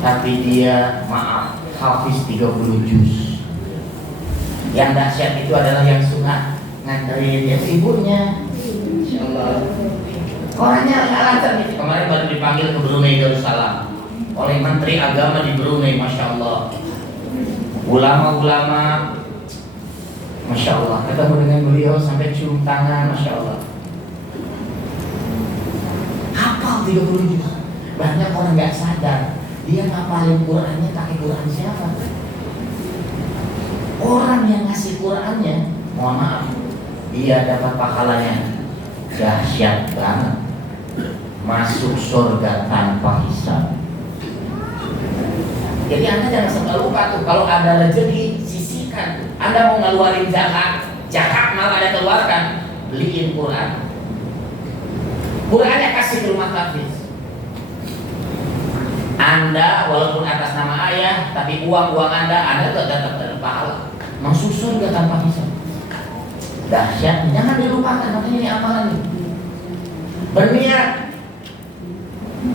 tapi dia maaf, hafiz 30 juz. Yang dahsyat itu adalah yang suka nganterin dia ibunya. Insyaallah. Orangnya lancar nih. Kemarin baru dipanggil ke Brunei Darussalam oleh Menteri Agama di Brunei, masya Allah. Ulama-ulama, masya Allah, ketemu dengan beliau sampai cium tangan, masya Allah. Hafal 30 juz. Banyak orang nggak sadar, dia ngapalin Qurannya pakai Quran siapa? Orang yang ngasih Qurannya, mohon maaf, dia dapat pahalanya dahsyat banget, masuk surga tanpa hisab. Jadi Anda jangan sampai lupa tuh, kalau ada rezeki sisihkan. Anda mau ngeluarin zakat malah Anda keluarkan, beliin Quran. Qurannya kasih ke rumah tahfiz. Anda walaupun atas nama ayah, tapi uang Anda tetap pahala. Masuk surga tanpa hisab. Dahsyat, jangan dilupakan, makanya ini amalan ini. Berniat.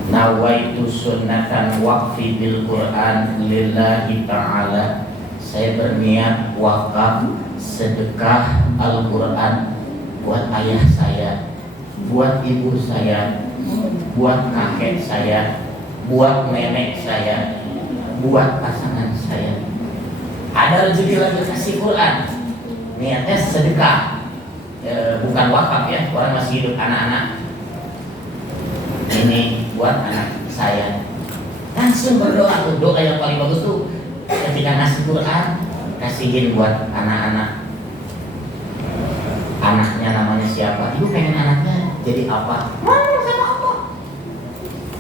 Nawaitu sunnatan waqfi bil Quran lillahi ta'ala. Saya berniat wakaf sedekah Al-Quran buat ayah saya, buat ibu saya, buat kakek saya, buat nenek saya, buat pasangan saya. Ada rezeki lagi kasih Quran, niatnya sedekah, bukan wakaf ya. Orang masih hidup, anak-anak ini buat anak saya. Langsung berdoa tuh, doa yang paling bagus tuh ketika ngasih Quran, kasihin buat anak-anak. Anaknya namanya siapa? Ibu pengen anaknya jadi apa? Mau sama apa?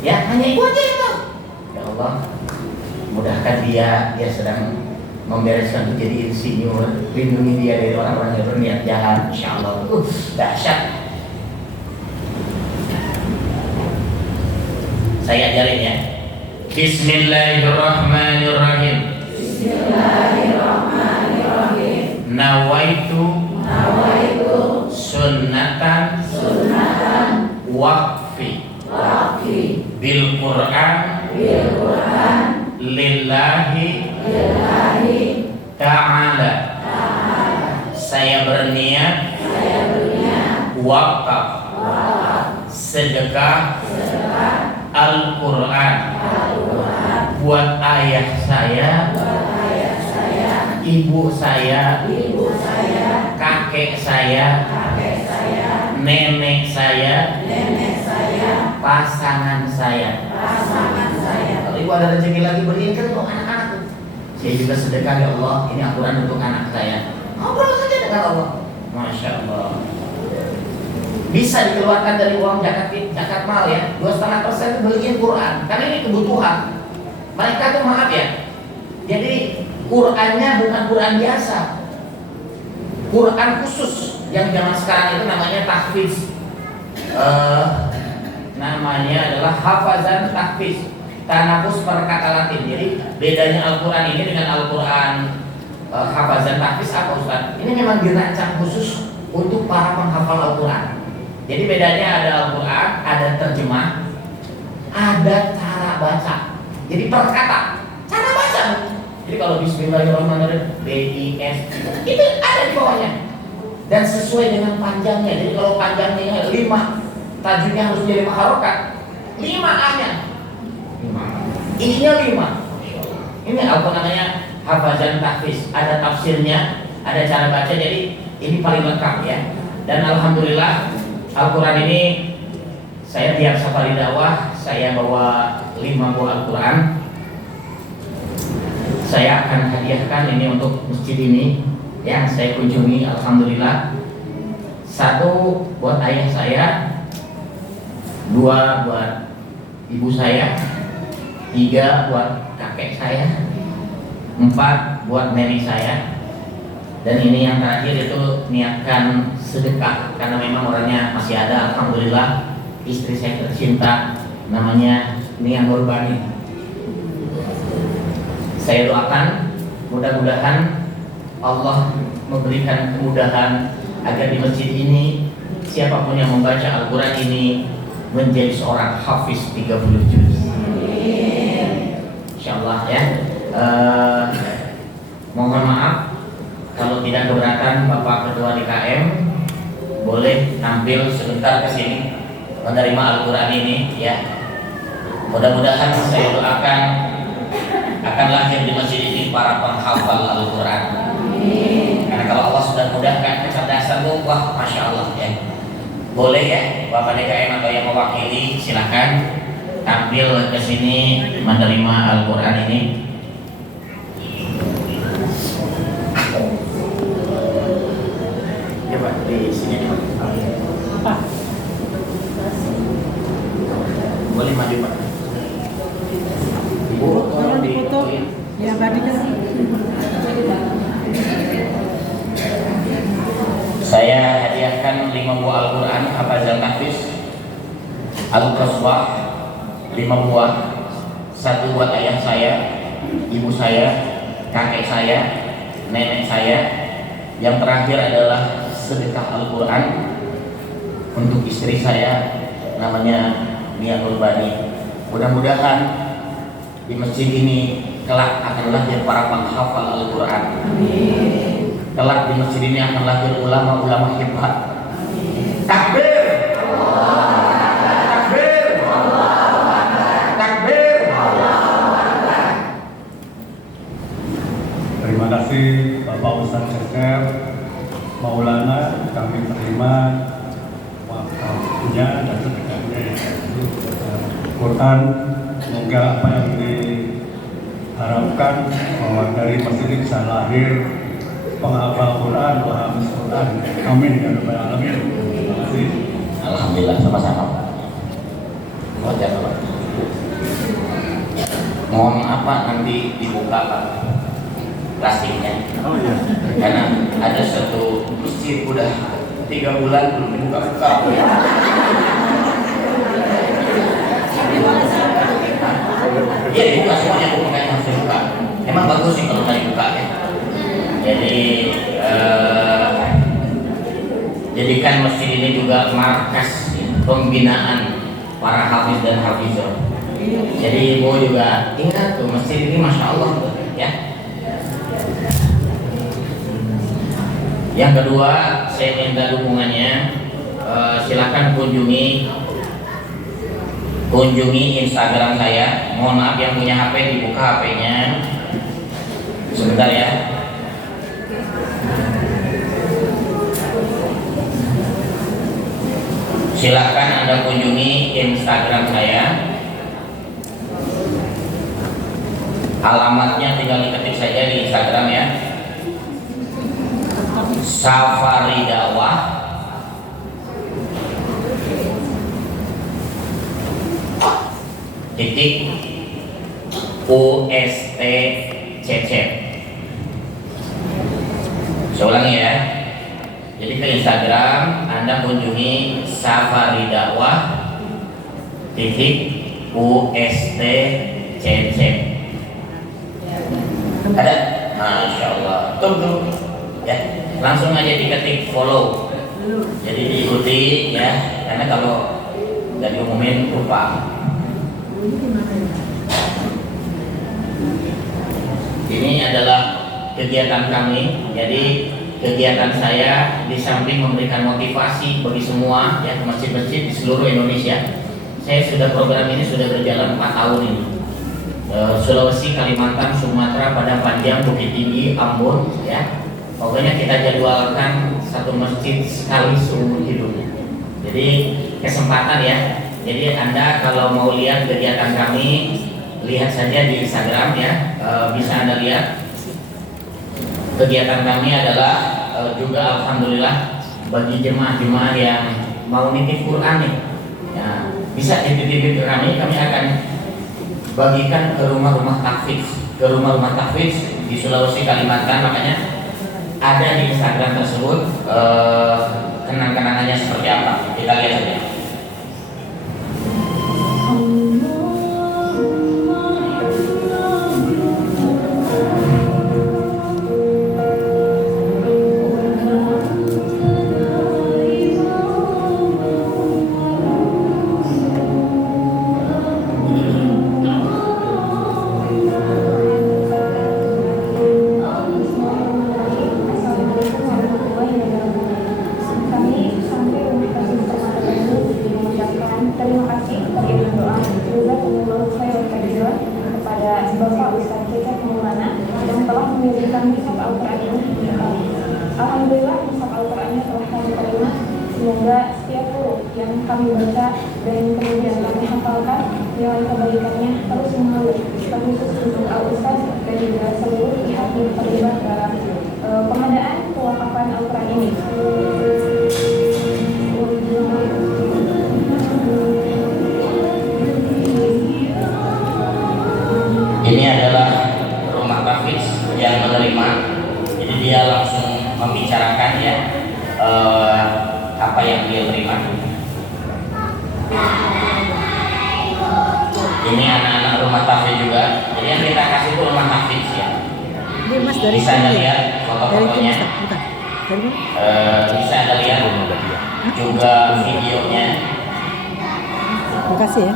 Ya hanya ibu aja yang tahu. Ya Allah, mudahkan dia sedang membereskan untuk jadi insinyur, lindungi dia dari orang-orang yang berniat jahat. Insyaallah, dahsyat. Saya ajarin ya. Bismillahirrahmanirrahim. Bismillahirrahmanirrahim. Nawaitu sunnatan waqfi bil Quran lillahi ta'ala. Saya berniat wakaf sedekah Al-Quran buat ayah saya, ibu saya, kakek saya, nenek saya, pasangan saya. Kalau ibu ada rezeki lagi berikan kan untuk anak-anak tuh. Saya juga sedekah ya Allah, ini aturan untuk anak saya. Ngobrol saja dengan Allah. Masya Allah. Bisa dikeluarkan dari uang zakat mal ya, 2,5% beliin Quran. Karena ini kebutuhan. Mereka tuh maaf ya. Jadi Qurannya bukan Quran biasa. Quran khusus yang zaman sekarang itu namanya tahfiz. Namanya adalah hafazan tahfiz, tanafus perkata Latin. Jadi bedanya Al-Quran ini dengan Al-Quran hafazan tahfiz apa Ustaz? Ini memang dirancang khusus untuk para penghafal Al-Quran. Jadi bedanya ada Al-Quran, ada terjemah, ada cara baca. Jadi perkata, cara baca. Jadi kalau Bismillahirrahmanirrahim, BIS itu ada di bawahnya dan sesuai dengan panjangnya. Jadi kalau panjangnya 5, tajuknya harus jadi 5 harokat, 5 A-nya 5, I-nya 5. Ini apa namanya hafazan tahfiz. Ada tafsirnya, ada cara baca. Jadi ini paling lengkap ya. Dan alhamdulillah Al-Quran ini saya tiap safari dakwah saya bawa 5 buah Al-Quran. Saya akan hadiahkan ini untuk masjid ini yang saya kunjungi. Alhamdulillah, 1 buat ayah saya, 2 buat ibu saya, 3 buat kakek saya, 4 buat nenek saya, dan ini yang terakhir itu niatkan sedekah karena memang orangnya masih ada. Alhamdulillah, istri saya tercinta namanya Nia Nurbani. Saya doakan mudah-mudahan Allah memberikan kemudahan agar di masjid ini siapapun yang membaca Al-Quran ini menjadi seorang hafiz 30 juz. Insyaallah ya. Mohon maaf kalau tidak keberatan Bapak Ketua DKM boleh tampil sebentar ke sini menerima Al-Quran ini ya. Mudah-mudahan saya doakan akan lahir di masjid ini para penghafal Al-Quran. Karena kalau Allah sudah mudahkan kecerdasanmu, wah Masya Allah ya. Boleh ya Bapak DKM atau yang mewakili silakan tampil ke sini menerima Al-Quran ini. Ya Pak, di sini Pak. Boleh maju Pak. Ibu, Kalau di foto, ya tadi kan. Saya hadiahkan 5 buah Al-Quran hafazan tahfiz Al-Qaswah, 5 buah, 1 buat ayah saya, ibu saya, kakek saya, nenek saya. Yang terakhir adalah sedekah Al-Quran untuk istri saya namanya Nia Nurbani. Mudah-mudahan di masjid ini kelak akan lahir para penghafal Al-Quran. Kelak di masjid ini akan lahir ulama-ulama hebat. Takbir! Takbir! Takbir! Terima kasih Bapak Ustadz Cecep Maulana, kami terima waktunya dan sedekahnya Quran. Semoga apa yang diharapkan bahwa dari masjid ini bisa lahir penghafal Quran, penghafiz Quran. Amin ya rabbal alamin. Terima kasih. Alhamdulillah, sama-sama Pak. Wajar Pak. Mohon apa nanti dibuka Pak plastiknya. Oh iya. Karena ada satu masjid udah 3 bulan belum dibuka-buka. Iya dibuka semuanya, makanya harus dibuka. Emang bagus sih kalau nggak dibuka ya. Jadi jadikan masjid ini juga markas pembinaan para hafiz dan hafizah. Jadi ibu juga ingat tuh masjid ini Masya Allah tuh, ya. Yang kedua saya minta dukungannya, silakan kunjungi Instagram saya. Mohon maaf yang punya HP dibuka HP-nya sebentar ya. Silakan Anda kunjungi Instagram saya. Alamatnya tinggal diketik saja di Instagram ya. Safari Dakwah titik USTCC. Saya ulangi ya. Jadi ke Instagram Anda kunjungi Safari Dakwah titik USTCC. Ada? Masya Allah. Tunggu ya. Langsung aja diketik follow. Jadi diikuti ya. Karena kalau nggak diumumin lupa. Ini adalah kegiatan kami. Jadi kegiatan saya di samping memberikan motivasi bagi semua ya, ke masjid-masjid di seluruh Indonesia. Saya sudah program ini sudah berjalan 4 tahun ini. Sulawesi, Kalimantan, Sumatera, Padang Panjang, Bukit Tinggi, Ambon ya. Pokoknya kita jadwalkan satu masjid sekali seumur hidup. Jadi kesempatan ya. Jadi Anda kalau mau lihat kegiatan kami, lihat saja di Instagram ya. Bisa Anda lihat. Kegiatan kami adalah juga alhamdulillah bagi jemaah-jemaah yang mau nitip Quran nih. Ya, bisa titip-titip ke kami akan bagikan ke rumah-rumah tahfidz di Sulawesi, Kalimantan. Makanya ada di Instagram tersebut kenang-kenangannya seperti apa. Kita lihat saja. Alhamdulillah mushaf Al-Qurannya telah kami terima. Semoga setiap huruf yang kami baca dan kemudian kami hafalkan nilai kebaikannya terus mengalir, terkhusus untuk Al-Ustaz dan juga seluruh pihak yang terlibat dalam pengadaan pewakafan Al-Quran ini. Ini adalah rumah tahfidz yang menerima. Jadi dia langsung membicarakan ya apa yang dia terima. Ini anak-anak rumah tahfidz juga. Jadi yang kita kasih itu rumah tahfidz ya. Dia Mas dari Bisa Anda sini. lihat Dari foto-fotonya. Timur, bukan? Dari mana? Bisa Anda lihat juga videonya. Terima kasih ya.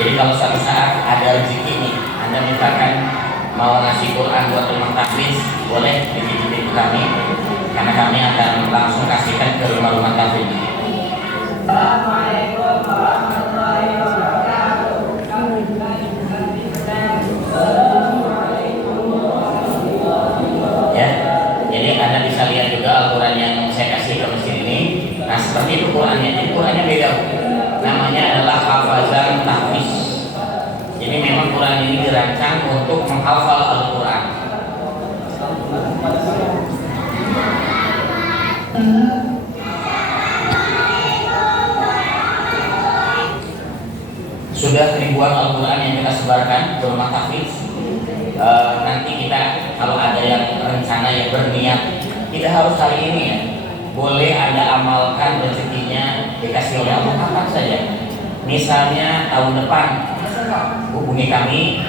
Jadi kalau suatu saat ada rezeki nih, Anda misalkan mau ngasih Quran buat rumah tahfidz, boleh dititip ke kami, karena kami akan langsung kasihkan ke rumah-rumah tahfidz. Assalamualaikum warahmatullahi wabarakatuh. Ya, jadi Anda bisa lihat juga Al-Quran yang saya kasih ke masjid ini. Nah seperti itu Qurannya. Jadi Qurannya beda. Namanya adalah hafazan tahfidz. Jadi memang Quran ini dirancang untuk menghafal Al-Quran. Sudah ribuan Al-Quran yang kita sebarkan ke rumah tahfidz. Nanti kita kalau ada yang rencana yang berniat, tidak harus hari ini ya. Boleh Anda amalkan rezekinya dikasih oleh Allah kapan saja. Misalnya tahun depan, hubungi kami.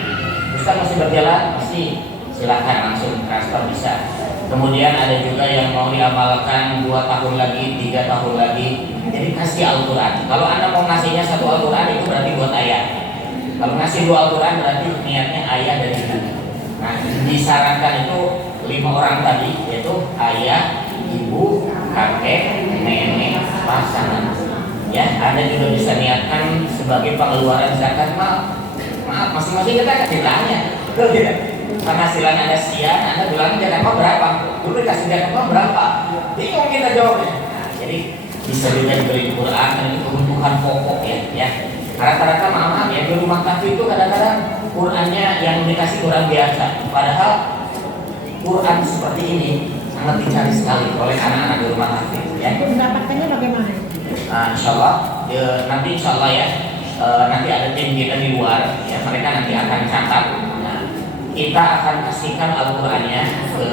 Ustaz masih berjalan, pasti silakan langsung transfer bisa. Kemudian ada juga yang mau diamalkan 2 tahun lagi, 3 tahun lagi. Jadi kasih Al-Quran. Kalau Anda mau ngasihnya 1 Al-Quran itu berarti buat ayah. Kalau ngasih 2 Al-Quran berarti niatnya ayah dan ibu. Nah disarankan itu 5 orang tadi, yaitu ayah, ibu, kakek, nenek, pasangan. Ya, Anda juga bisa niatkan sebagai pengeluaran zakat. Maaf, masing-masing kita kasih tanya. Betul tidak? penghasilan Anda sekian, Anda bilang Jakarta berapa? Dulu dikasih Jakarta berapa? Bingung kita jawabnya. Nah, jadi bisa juga diberi Quran dan itu kebutuhan pokok ya. Rata-rata maaf ya di rumah kafir itu kadang-kadang Qurannya yang dikasih Quran biasa. Padahal Quran seperti ini sangat dicari sekali oleh anak-anak di rumah kafir ya. Mendapatkannya bagaimana? Nah, insyaallah nanti insyaallah ya nanti ada tim kita di luar ya, mereka nanti akan catat. Nah, kita akan kasihkan Al-Qur'annya ke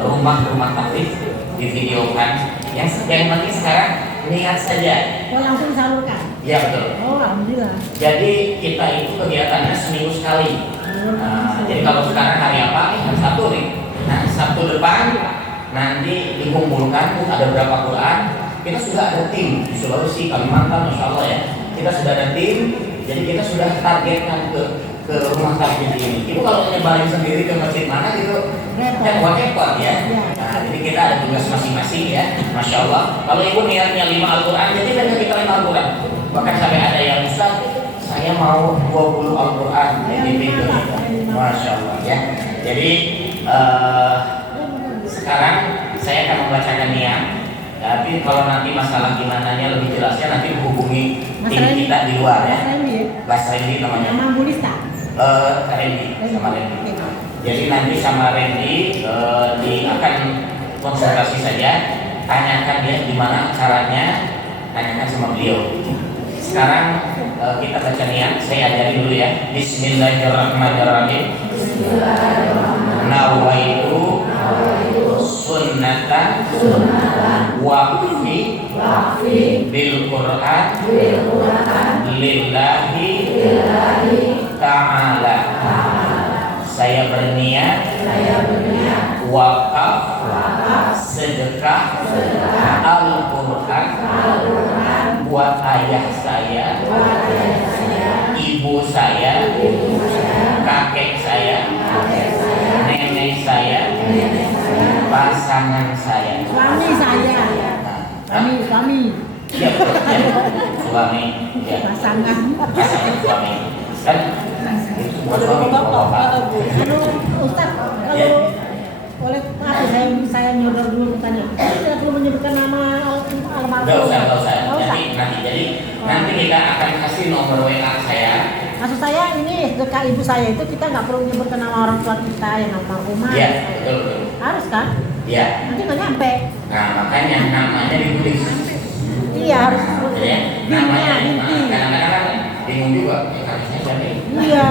rumah-rumah kafir, divideokan. Yang penting sekarang niat saja. Oh, langsung salurkan. Iya betul. Oh, alhamdulillah. Jadi kita itu kegiatannya seminggu sekali. Nah, jadi kalau sekarang hari apa? Hari Sabtu nih. Nah, Sabtu depan nanti dikumpulkan ada berapa Quran. Kita sudah ada tim di Sulawesi, Kalimantan, Masya Allah ya. Kita sudah ada tim, jadi kita sudah targetkan ke rumah kafir ini. Ibu kalau nyebarin sendiri ke masjid mana gitu, repot ya. Nah, jadi kita ada tugas masing-masing ya, Masya Allah. Kalau ibu niatnya 5 Al-Quran, jadi hanya kita 5 Al-Quran. Bahkan sampai ada yang Ustaz, saya mau 20 Al-Quran di video ini. Masya Allah ya. Jadi sekarang saya akan membacakan niat. Tapi kalau nanti masalah gimana nya lebih jelasnya nanti hubungi tim kita di luar ya. Mas Randy namanya. Nama Bu Lista. Randy sama Randy. Jadi nanti sama Randy akan konsultasi saja, tanyakan dia gimana caranya, tanyakan sama beliau. Sekarang kita baca niat, saya ajari dulu ya. Bismillahirrahmanirrahim. Nawaitu sunnatan waqfi bil Quran lillahi ta'ala. Saya berniat wakaf sedekah Al-Quran buat ayah saya, ibu saya, kakek saya, nenek saya, pasangan saya, Suami saya. Suami. Ya, suami, ya, Pasangan. suami, kan itu buat suami bapak. Ustaz, kalau boleh maaf saya nyodor dulu tanya. Tidak perlu menyebutkan nama almarhum. Enggak usah. Oh, Nanti kita akan kasih nomor WA saya. Maksud saya ini dekat ibu saya itu kita nggak perlu menyebutkan nama orang tua kita yang almarhumah. Iya, betul. Harus kan? Iya. Nanti nggak nyampe. Nah, makanya namanya ditulis. Iya harus. Ya, namanya Binti. kadang-kadang kan bingung juga. Harusnya siapa ya? Iya.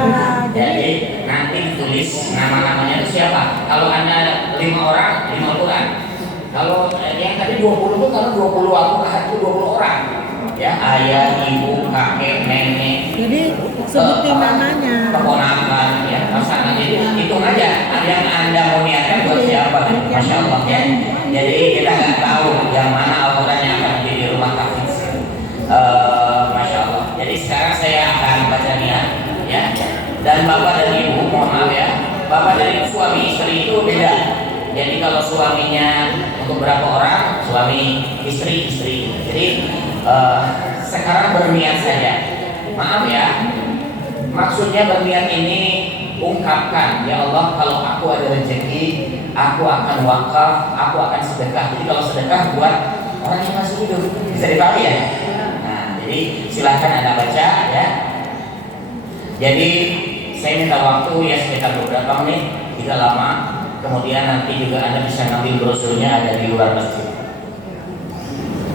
Jadi nanti ditulis nama-namanya itu siapa. Kalau Anda 5 orang, 5 Al-Quran. Kalau yang tadi 20 itu karena 20 Al-Quran itu 20 orang. Ya, ayah, ibu, kakek, nenek. Jadi sebutin namanya. Keponakan, ya, pasangan. Jadi hitung aja. Yang Anda mau niatkan buat siapa? Masya Allah ya. Jadi kita nggak tahu yang mana Al-Quran yang akan di rumah kafir. Masya Allah. Jadi sekarang saya akan baca niat, ya. Dan bapak dan ibu, mohon maaf ya. Bapak dari suami istri itu beda. Jadi kalau suaminya untuk berapa orang, suami istri. Jadi sekarang berniat saja. Maaf ya. Maksudnya berniat ini ungkapkan, ya Allah, kalau aku ada rezeki, aku akan wakaf, aku akan sedekah. Jadi kalau sedekah buat orang yang masih hidup, bisa dipahami ya. Nah, jadi silahkan Anda baca ya. Jadi saya minta waktu ya sekitar beberapa menit, tidak lama. Kemudian nanti juga Anda bisa ngambil brosurnya ada di luar masjid.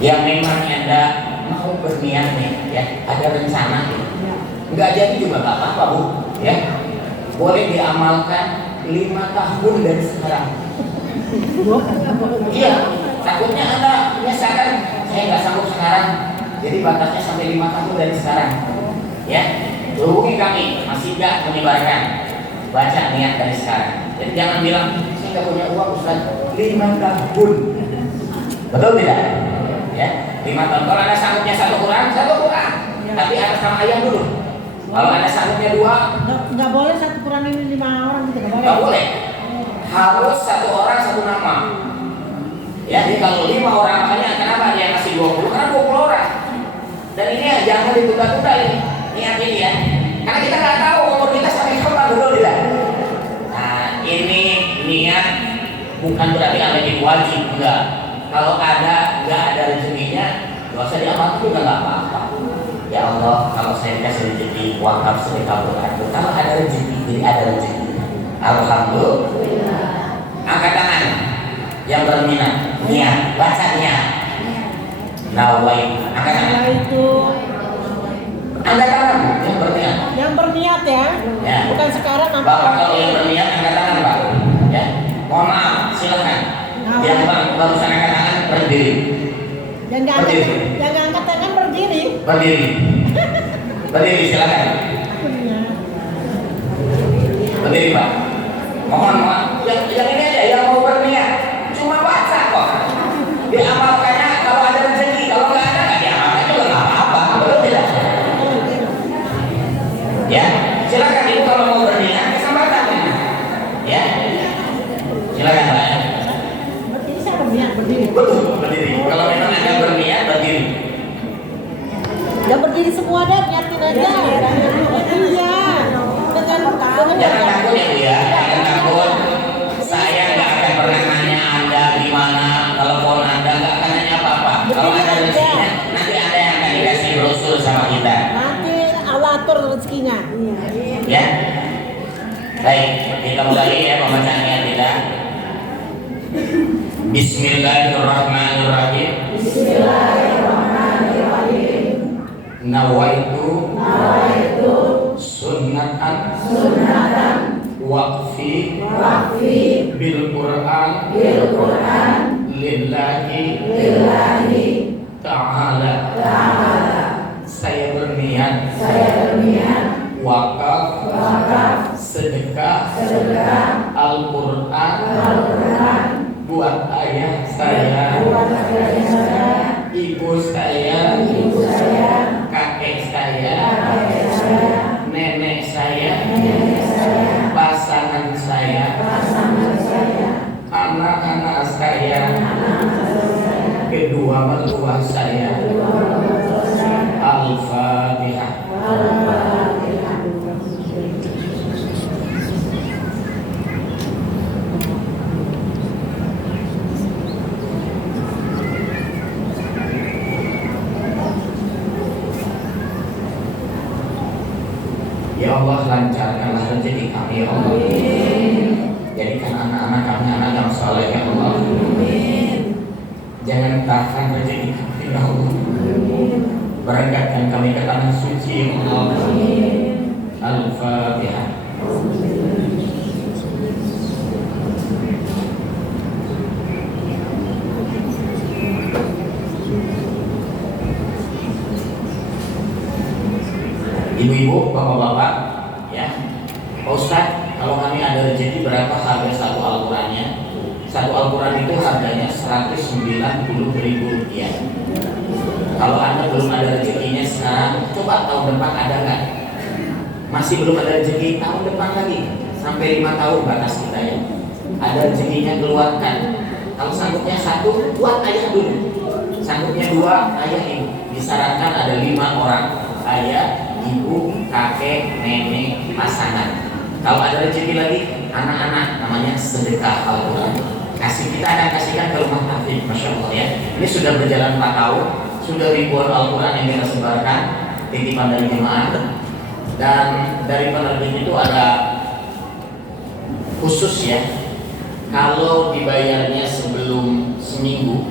Yang memang Anda mau berniat nih, ya, ada rencana nih. Nggak jadi juga nggak apa-apa Bu, ya. Boleh diamalkan 5 tahun dari sekarang. Iya, takutnya Anda misalkan saya nggak sanggup sekarang, jadi batasnya sampai 5 tahun dari sekarang. Ya, hubungi kami, masih nggak menyebarkan. Baca niat dari sekarang. Jadi jangan bilang saya nggak punya uang Ustaz, 5 tahun. Betul tidak? Ya, 5 tahun. Kalau Anda sanggupnya 1 Quran, 1 Quran. Tapi atas nama ayah dulu. Kalau Anda sanggupnya 2, nggak boleh 1 Quran ini 5 orang gitu, nggak boleh. Harus 1 orang 1 nama. Ya, jadi kalau 5 orang makanya kenapa dia kasih 20? Karena 20 orang. Dan ini ya, jangan ditunda-tunda ini niat ini ya. Karena kita nggak tahu umur kita sampai kapan, betul tidak? Nah, bukan berarti anda jadi wajib, enggak. Kalau nggak ada rezekinya, nggak usah diamalkan juga nggak apa-apa. Ya Allah, kalau saya dikasih rezeki wakaf sedekah berkah, kalau ada rezeki, jadi ada rezeki. Alhamdulillah. Angkat tangan yang berminat, niat, baca niat. Nawai, angkat tangan. Itu Angkat tangan yang berniat. yang berniat ya, Ya. bukan sekarang apa? Bapak kalau yang berniat angkat tangan Pak. Ya, mohon maaf, silakan. Yang barusan angkat tangan berdiri. Yang nggak angkat, yang nggak angkat tangan berdiri. Berdiri. Berdiri silakan. Berdiri Pak. Mohon maaf. Yang ini aja yang mau berniat. Cuma baca kok. Diamalkannya kalau ada rezeki, kalau nggak ada nggak diamalkan juga nggak apa-apa. Betul tidak? Ya, silakan ibu kalau mau berniat kesempatan. Ya, silakan Pak. Berdiri saya berniat berdiri. Betul, berdiri. Kalau memang anda berniat berdiri. Ya berdiri semua deh, niatin aja. Iya. Jangan takut ya Bu ya, jangan takut. Saya nggak akan pernah nanya anda di mana, telepon anda nggak akan nanya apa-apa. Kalau ada rezekinya, nanti anda yang akan dikasih brosur sama kita. Nanti Allah atur rezekinya. Ya, baik, kita mulai ya pembacaannya kita. Bismillahirrahmanirrahim. Nawaitu sunnatan waqfi bil Qur'an lillahi ta'ala. Saya berniat wakaf sedekah Al-Qur'an buat ayah saya, ibu saya, kakek saya, nenek saya, pasangan saya, anak-anak saya, kedua mertua saya. Al-Fatihah. Ya Allah, lancarkanlah rezeki kami ya Allah. Jadikan anak-anak kami anak yang saleh ya Allah. Jangan tahan rezeki kami ya Allah. Berangkatkan kami ke tanah suci ya Allah. Al-Fatihah. Ibu-ibu, bapak-bapak, ya, Pak Ustadz, kalau kami ada rezeki berapa harga satu Al-Qurannya? Satu Al-Quran itu harganya 190.000 rupiah. Kalau Anda belum ada rezekinya sekarang, coba tahun depan ada nggak? Masih belum ada rezeki, tahun depan lagi sampai 5 tahun batas kita ya. Ada rezekinya keluarkan. Kalau sanggupnya satu, buat ayah dulu. Sanggupnya dua, ayah ibu. Disarankan ada 5 orang, ayah, ibu, kakek, nenek, pasangan. Kalau ada rezeki lagi, anak-anak, namanya sedekah Al-Quran. Kita akan kasihkan ke rumah tahfidz, Masya Allah ya. Ini sudah berjalan 4 tahun, sudah ribuan Al-Quran yang kita sebarkan, titipan dari jemaah. Dan dari penerbit itu ada khusus ya, kalau dibayarnya sebelum seminggu,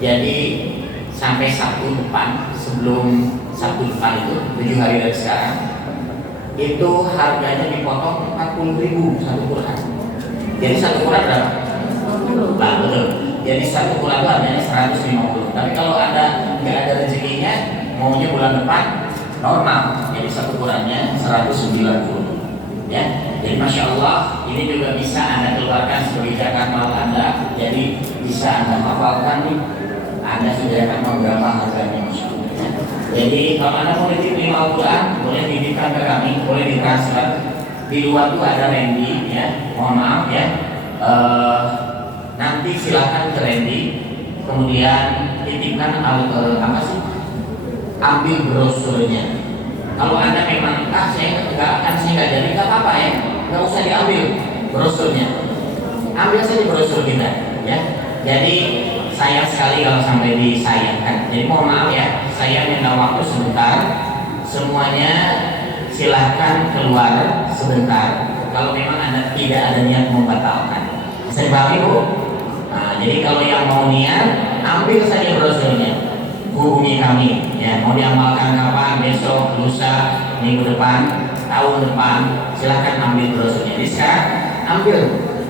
jadi sampai Sabtu depan, sebelum Sabtu depan itu 7 hari dari sekarang, itu harganya dipotong 40.000 satu Quran. Jadi satu Quran berapa? Nah, betul. Jadi satu Quran itu harganya 150. Tapi kalau ada nggak ada rezekinya, maunya bulan depan normal. Jadi satu Qurannya 190. Ya. Jadi Masya Allah, ini juga bisa Anda keluarkan sebagai zakat mal Anda. Jadi bisa Anda hafalkan nih. Anda sediakan mau berapa harganya, Masya Allah. Ya. Jadi kalau Anda mau nitip 5 Al-Quran, boleh titipkan ke kami, boleh ditransfer. Di luar tuh ada Randy, ya. Mohon maaf ya. Nanti silakan ke Randy, kemudian titipkan apa sih? Ambil brosurnya. Kalau Anda memang saya nggak jadi, nggak apa-apa ya, nggak usah diambil brosurnya. ambil saja brosur kita, ya. Jadi sayang sekali kalau sampai disayangkan. Jadi mohon maaf ya, saya minta waktu sebentar. Semuanya silahkan keluar sebentar. Kalau memang Anda tidak ada niat membatalkan, bisa dipahami Bu? Nah, jadi kalau yang mau niat, ambil saja brosurnya, hubungi kami. Ya, mau diamalkan kapan? Besok, lusa, minggu depan, tahun depan, silahkan ambil brosurnya. Jadi sekarang ambil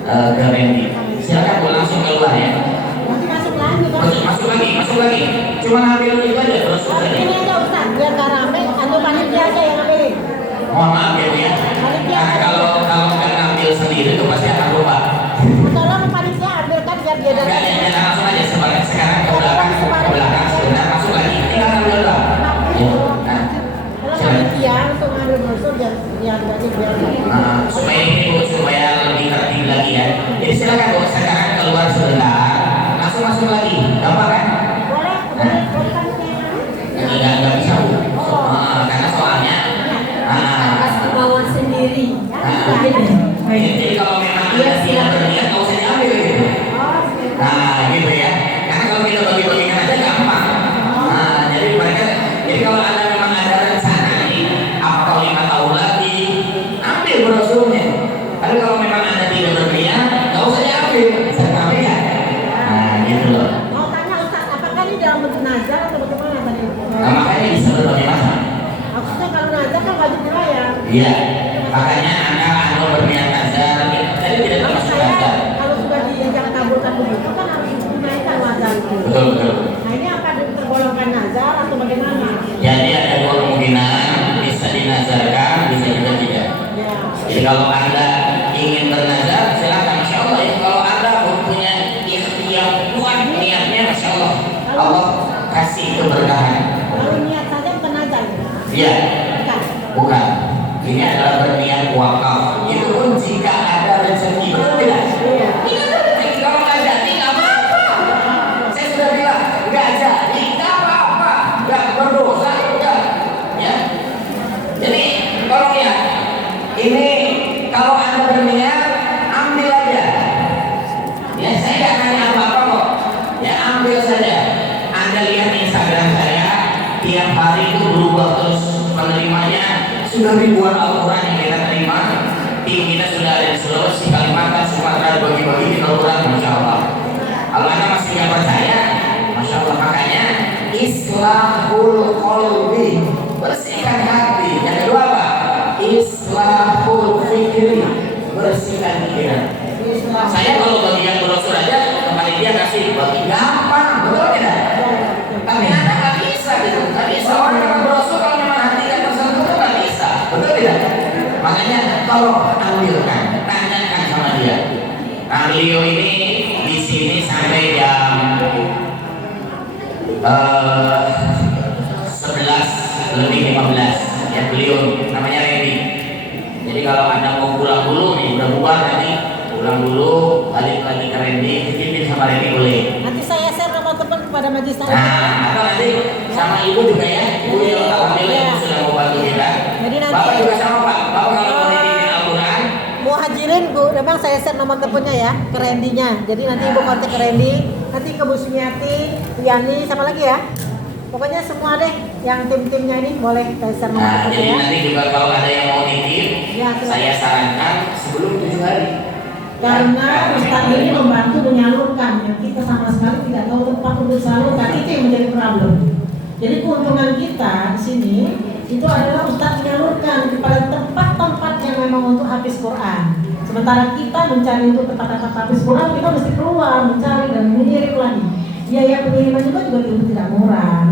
ke Randy. Silahkan Bu, langsung keluar ya. Masuk lagi kan? Masuk lagi. Cuma ambil itu aja brosur saja. Ini aja Ustaz, biar gak rame, panitia aja yang ambilin. Mohon maaf ya Bu ya. Karena kalau nggak ngambil sendiri itu pasti akan lupa. Tolong panitia ambilkan biar dia Enggak, dapat. ya, langsung aja sekarang ke belakang sebentar masuk lagi. Tinggal ambil doang. Ya, nah, Kalau silakan. panitia untuk ngambil brosur biar wajib biar. Supaya ini Bu, supaya lebih tertib lagi ya. Jadi silakan Bu, sekarang keluar sebentar, langsung masuk lagi. Gampang kan? Boleh panitia. Nggak bisa Bu. Karena soalnya kemauan sendiri. jadi kalau memang Anda tidak berniat, nggak usah diambil gitu. Nah, gitu ya. Karena kalau kita bagi-bagikan aja gampang. Nah, jadi kalau Anda memang ada rencana nih, apa 5 tahun lagi, ambil brosurnya. Tapi kalau memang Anda tidak berniat, nggak usah diambil. Bisa diambil ya. Nah, gitu loh. Mau tanya Ustaz, apakah ini dalam bentuk nazar atau bagaimana tadi? Nah, makanya bisa berbagai macam. Maksudnya kalau nazar kan wajib dibayar. Iya. Makanya Anda berniat nazar, jadi tidak termasuk nazar. Kalau sudah diajak kabulkan begitu kan harus dinaikkan nazar itu. Betul. Nah ini apa tergolongkan nazar atau bagaimana? Jadi ada dua kemungkinan, bisa dinazarkan, bisa juga tidak. Ya. Jadi kalau Anda ingin bernazar, silakan. Masya Allah ya. Kalau Anda punya ikhtiar kuat niatnya, Masya Allah, Allah kasih keberkahan. Kalau niat saja bukan nazar. Iya, Bukan. bukan. Ini adalah berniat wakaf. Itu pun jika ada rezeki, betul tidak? Iya. Ini ada rezeki, kalau nggak jadi nggak apa-apa. Saya sudah bilang nggak jadi nggak apa-apa, nggak berdosa juga. Ya. Jadi tolong ya, ini kalau Anda berniat ambil aja. Ya, saya nggak nanya apa-apa kok. Ya, ambil saja. Anda lihat Instagram saya, tiap hari itu berubah terus penerimanya. Sudah ribuan Al-Quran yang kita terima. Tim kita sudah ada di Sulawesi, Kalimantan, Sumatera, bagi-bagi di Al-Quran, Masya Allah. Kalau Anda masih nggak percaya, Masya Allah, makanya Islahul Qalbi, bersihkan hati. Yang kedua apa? Islahul Fikri, bersihkan pikiran. Saya kalau bagian brosur aja, kemarin dia kasih bagi gampang, betul tidak? Tapi Anda nggak bisa gitu, nggak bisa. Orang dapat brosur kalau memang hati yang tersentuh itu nggak bisa, betul tidak? Makanya tolong ambilkan, tanyakan sama dia. Nah, beliau ini di sini sampai jam 11:15 ya, beliau namanya Randy. Jadi kalau Anda mau pulang dulu nih, udah bubar nanti pulang dulu, balik lagi ke Randy, titipin sama Randy boleh. Nanti saya share nomor telepon kepada majlis taklim. Nah, atau nanti sama ibu juga ya, ibu yang alhamdulillah ibu sudah mau bantu kita. Jadi nanti Bapak juga sama Pak, Bapak kalau mau titipin Al-Quran, Muhajirin Bu, memang saya share nomor teleponnya ya ke Randy-nya. Jadi nanti Ibu kontak ke Randy, nanti ke Bu Sumiati, Bu Yani, sama lagi ya. Pokoknya semua deh yang tim-timnya ini boleh saya share nomor nah jadi teleponnya ya. nanti juga kalau ada yang mau titip, Ya, silakan. saya sarankan sebelum 7 hari. Karena Ustaz ini membantu menyalurkan yang kita sama sekali tidak tahu tempat untuk salurkan, itu yang menjadi problem. Jadi keuntungan kita di sini itu adalah Ustaz menyalurkan kepada tempat-tempat yang memang untuk hafiz Quran. Sementara kita mencari untuk tempat-tempat hafiz Quran, kita mesti keluar mencari dan mengirim lagi. Biaya pengiriman juga tidak murah.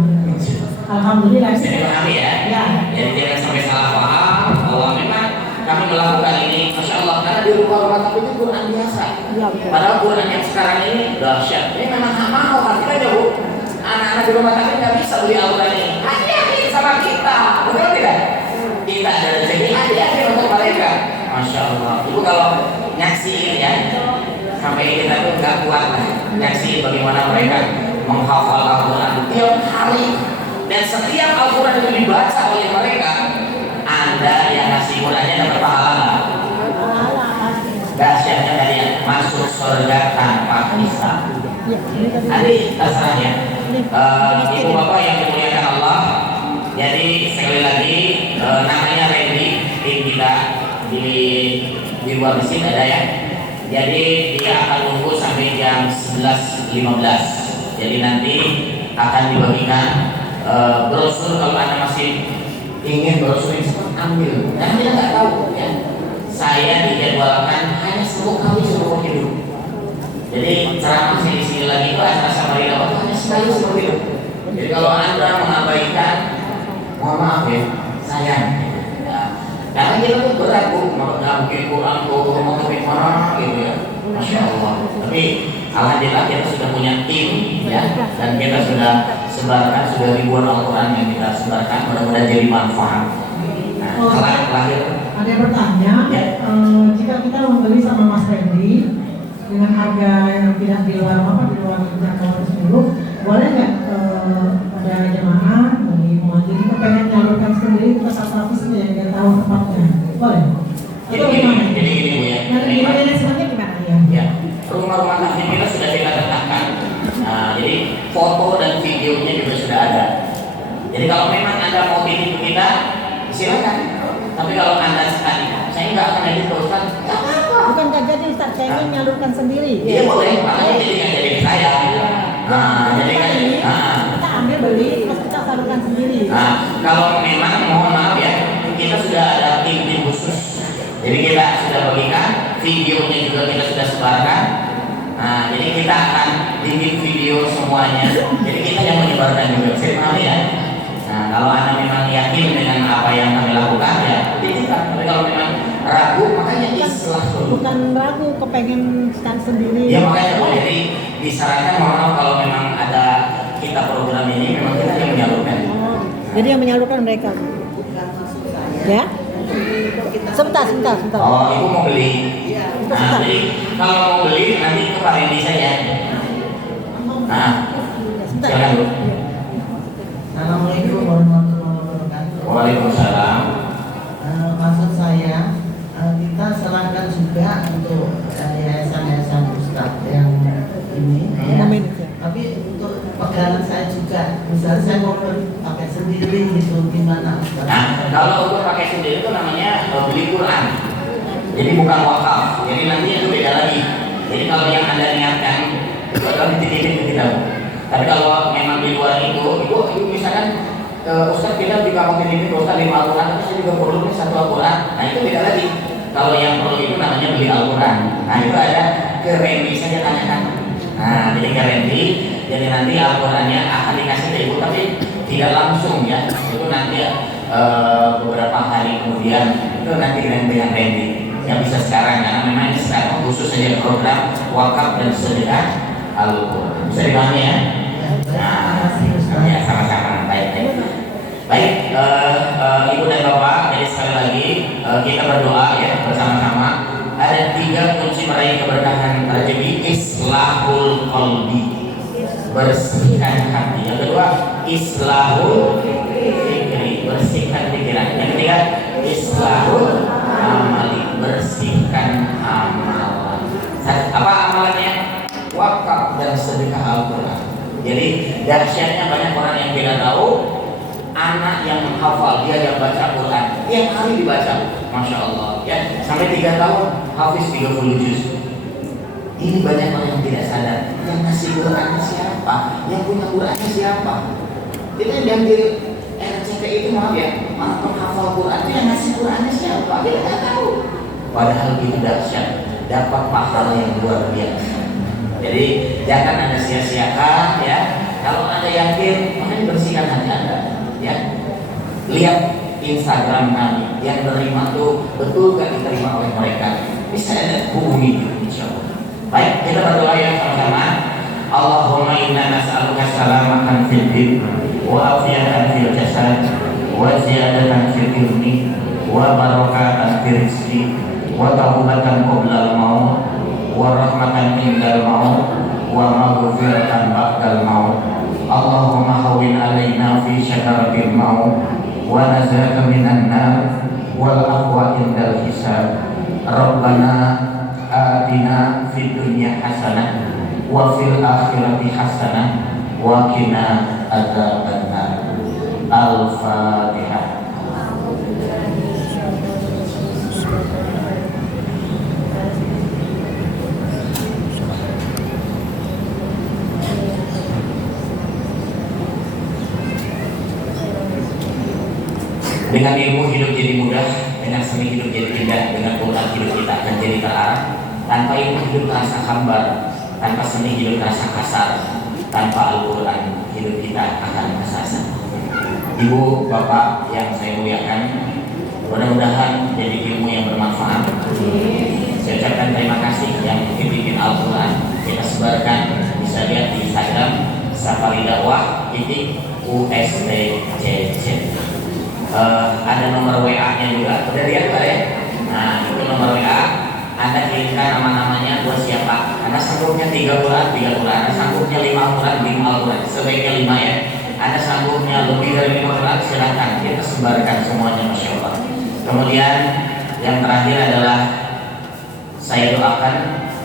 Alhamdulillah. Bisa dipahami ya? Ya. Jadi jangan sampai salah paham bahwa memang kami melakukan ini, Masya Allah, karena di rumah kami itu Quran biasa. Ya, betul. Padahal Quran yang sekarang ini dahsyat. Ini memang mahal, artinya aja Bu. Anak-anak di rumah kami nggak bisa beli Al-Quran ini. Hati-hati sama kita, betul tidak? Kita ada rezeki, hati-hati untuk mereka. Masya Allah. Ibu kalau nyaksiin ya, sampai kita tuh nggak kuat lah. Nyaksiin bagaimana mereka menghafal Al-Quran tiap hari. Dan setiap Al-Quran itu dibaca oleh mereka, Anda yang ngasih Qurannya dapat pahala. Dahsyatnya kalian masuk surga tanpa hisab. Adik terserahnya. Ibu bapak yang dimuliakan Allah. Jadi sekali lagi namanya Randy, tim kita di luar mesin ada ya. Jadi dia akan nunggu sampai jam 11.15. Jadi nanti akan dibagikan brosur. Kalau Anda masih ingin brosur ini cepat ambil. Karena kita nggak tahu ya. Saya dijadwalkan hanya 10 kali seumur hidup. Jadi ceramah di sini lagi itu acara Samarinda waktu hanya sekali seumur hidup. Jadi kalau Anda mengabaikan, mohon maaf ya, sayang. Karena kita tuh berat bu, nggak mungkin kurang tuh mau mana gitu ya, masya Allah. Tapi alhamdulillah kita sudah punya tim ya, dan kita sudah sebarkan sudah ribuan Al-Quran yang kita sebarkan, mudah-mudahan jadi manfaat. Nah, selain lahir, ada yang bertanya, ya. Jika kita membeli sama Mas Randy dengan harga yang tidak di luar jangkauan tersebut, boleh nggak ada jemaah dari muadzin itu pengen nyalurkan sendiri ke statusnya yang dia tahu tempatnya, boleh? Jadi gini bu ya. Nanti manajemennya gimana ya? Ya, rumah-rumah taklim kita sudah kita tetapkan. Nah, jadi foto dan videonya juga sudah ada. Jadi kalau memang Anda mau titip ke kita, silakan. Tapi kalau Anda sekali, saya nggak akan edit Pak Ustaz. Bukan nggak jadi Ustaz, saya ingin nyalurkan sendiri. Iya boleh, makanya jadi nggak jadi saya. Nah, jadi kan, kita ambil beli, terus kita salurkan sendiri. Nah, kalau memang mohon maaf ya, kita sudah ada tim khusus. Jadi kita sudah bagikan, videonya juga kita sudah sebarkan. Nah, jadi kita akan bikin video semuanya. Jadi kita yang menyebarkan juga. Saya paham ya. Nah, kalau Anda memang yakin dengan apa yang kami lakukan ya, titipkan. Tapi kalau memang ragu, makanya islah dulu. Bukan ragu, kepengen sekali sendiri. Ya makanya jadi disarankan mohon kalau memang ada kita program ini memang kita yang menyalurkan. Jadi yang menyalurkan mereka. Ya? Sebentar. Oh, ibu mau beli. Nah, jadi kalau mau beli nanti ke Pak Randy saja. Nah, silakan Bu. Assalamualaikum warahmatullahi wabarakatuh. Waalaikumsalam. Maksud saya kita serahkan juga untuk yayasan-yayasan Ustadz yang ini ya. Tapi untuk pegangan saya juga, misalnya saya mau pakai sendiri gitu, gimana Ustadz? Nah, kalau untuk pakai sendiri itu namanya beli Quran. Jadi bukan wakaf. Jadi nanti itu beda lagi. Jadi kalau yang Anda niatkan itu adalah dititipin ke kita. Tapi kalau memang di luar itu misalkan Ustaz kita juga mau titipin ke Ustaz 5 Al-Quran, tapi saya juga perlu nih 1 Al-Quran. Nah itu beda lagi. Kalau yang perlu itu namanya beli Al-Quran. Nah itu ada ke Randy saja tanyakan. Nah jadi ke Randy, jadi nanti Al-Qurannya akan dikasih ke ibu, tapi tidak langsung ya. Itu nanti beberapa hari kemudian itu nanti dengan Randy. Yang bisa sekarang karena memang ini sekarang khusus saja program wakaf dan sedekah Al-Quran. Bisa dipahami ya? Nah, ya sama-sama baik. Ibu dan bapak, jadi sekali lagi kita berdoa ya bersama-sama. Ada 3 kunci meraih keberkahan rezeki. Islahul qalbi, bersihkan hati. Yang kedua, islahul fikri, bersihkan pikiran. Yang ketiga, islahul amali, bersihkan amalan. Apa amalannya? Wakaf dan sedekah Al-Quran. Jadi dahsyatnya banyak orang yang tidak tahu. Anak yang menghafal, dia yang baca Quran tiap hari dibaca, masya Allah ya, sampai 3 tahun hafiz 30 juz. Ini banyak orang yang tidak sadar. Yang ngasih Quran siapa? Yang punya Qurannya siapa? Kita yang diambil RCTI itu maaf ya, malah penghafal Quran itu yang ngasih Qurannya siapa? Kita nggak tahu. Padahal itu dahsyat, dapat pahala yang luar biasa. Jadi jangan Anda sia-siakan ya. Kalau Anda yakin, makanya bersihkan hati Anda ya. Lihat Instagram kami, yang menerima tuh betul gak diterima oleh mereka. Bisa Anda hubungi insyaallah. Baik, kita berdoa ya sama-sama. Allahumma inna nas'aluka salamatan fil din wa afiyatan fil jasad wa ziyadatan fil ilmi wa barakatan fil rizqi wa taubatan qabla al-maut wa rahmatan indal maut wa maghfiratan ba'dal maut. Allahumma hawwin alaina fi syakaratil maut wa nazaka minan nar wal aqwa indal hisab. Rabbana atina fid dunya hasanah wa fil akhirati hasanah wa qina adzabannar. Al-Fatihah. Dengan ilmu hidup jadi mudah, dengan seni hidup jadi indah, dengan Quran hidup kita akan jadi terarah. Tanpa ilmu hidup terasa hambar, tanpa seni hidup terasa kasar, tanpa Al-Quran hidup kita akan kesasar. Ibu, bapak yang saya muliakan, mudah-mudahan jadi ilmu yang bermanfaat. Saya ucapkan terima kasih yang bikin Al-Quran kita sebarkan. Bisa lihat di Instagram Safari Dakwah _USTCC. Ada nomor WA-nya juga. Udah lihat Pak ya? Nah, itu nomor WA. Anda kirimkan nama-namanya buat siapa? Anda sanggupnya 3 bulan, Anda sanggupnya 5 bulan, 5 Al-Quran. Sebaiknya 5 ya. Anda sanggupnya lebih dari 5 bulan, silakan kita sebarkan semuanya, Masya Allah. Kemudian yang terakhir adalah saya doakan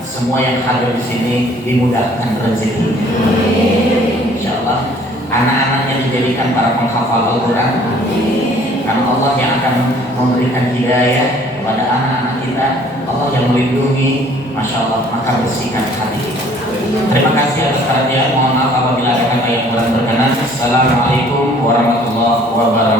semua yang hadir di sini dimudahkan rezeki. Insya Allah anak-anaknya dijadikan para penghafal Al-Quran. Karena Allah yang akan memberikan hidayah kepada anak-anak kita, Allah yang melindungi, Masya Allah, maka bersihkan hati kita. Terima kasih atas perhatian. Mohon maaf apabila ada kata yang kurang berkenan. Assalamualaikum warahmatullahi wabarakatuh.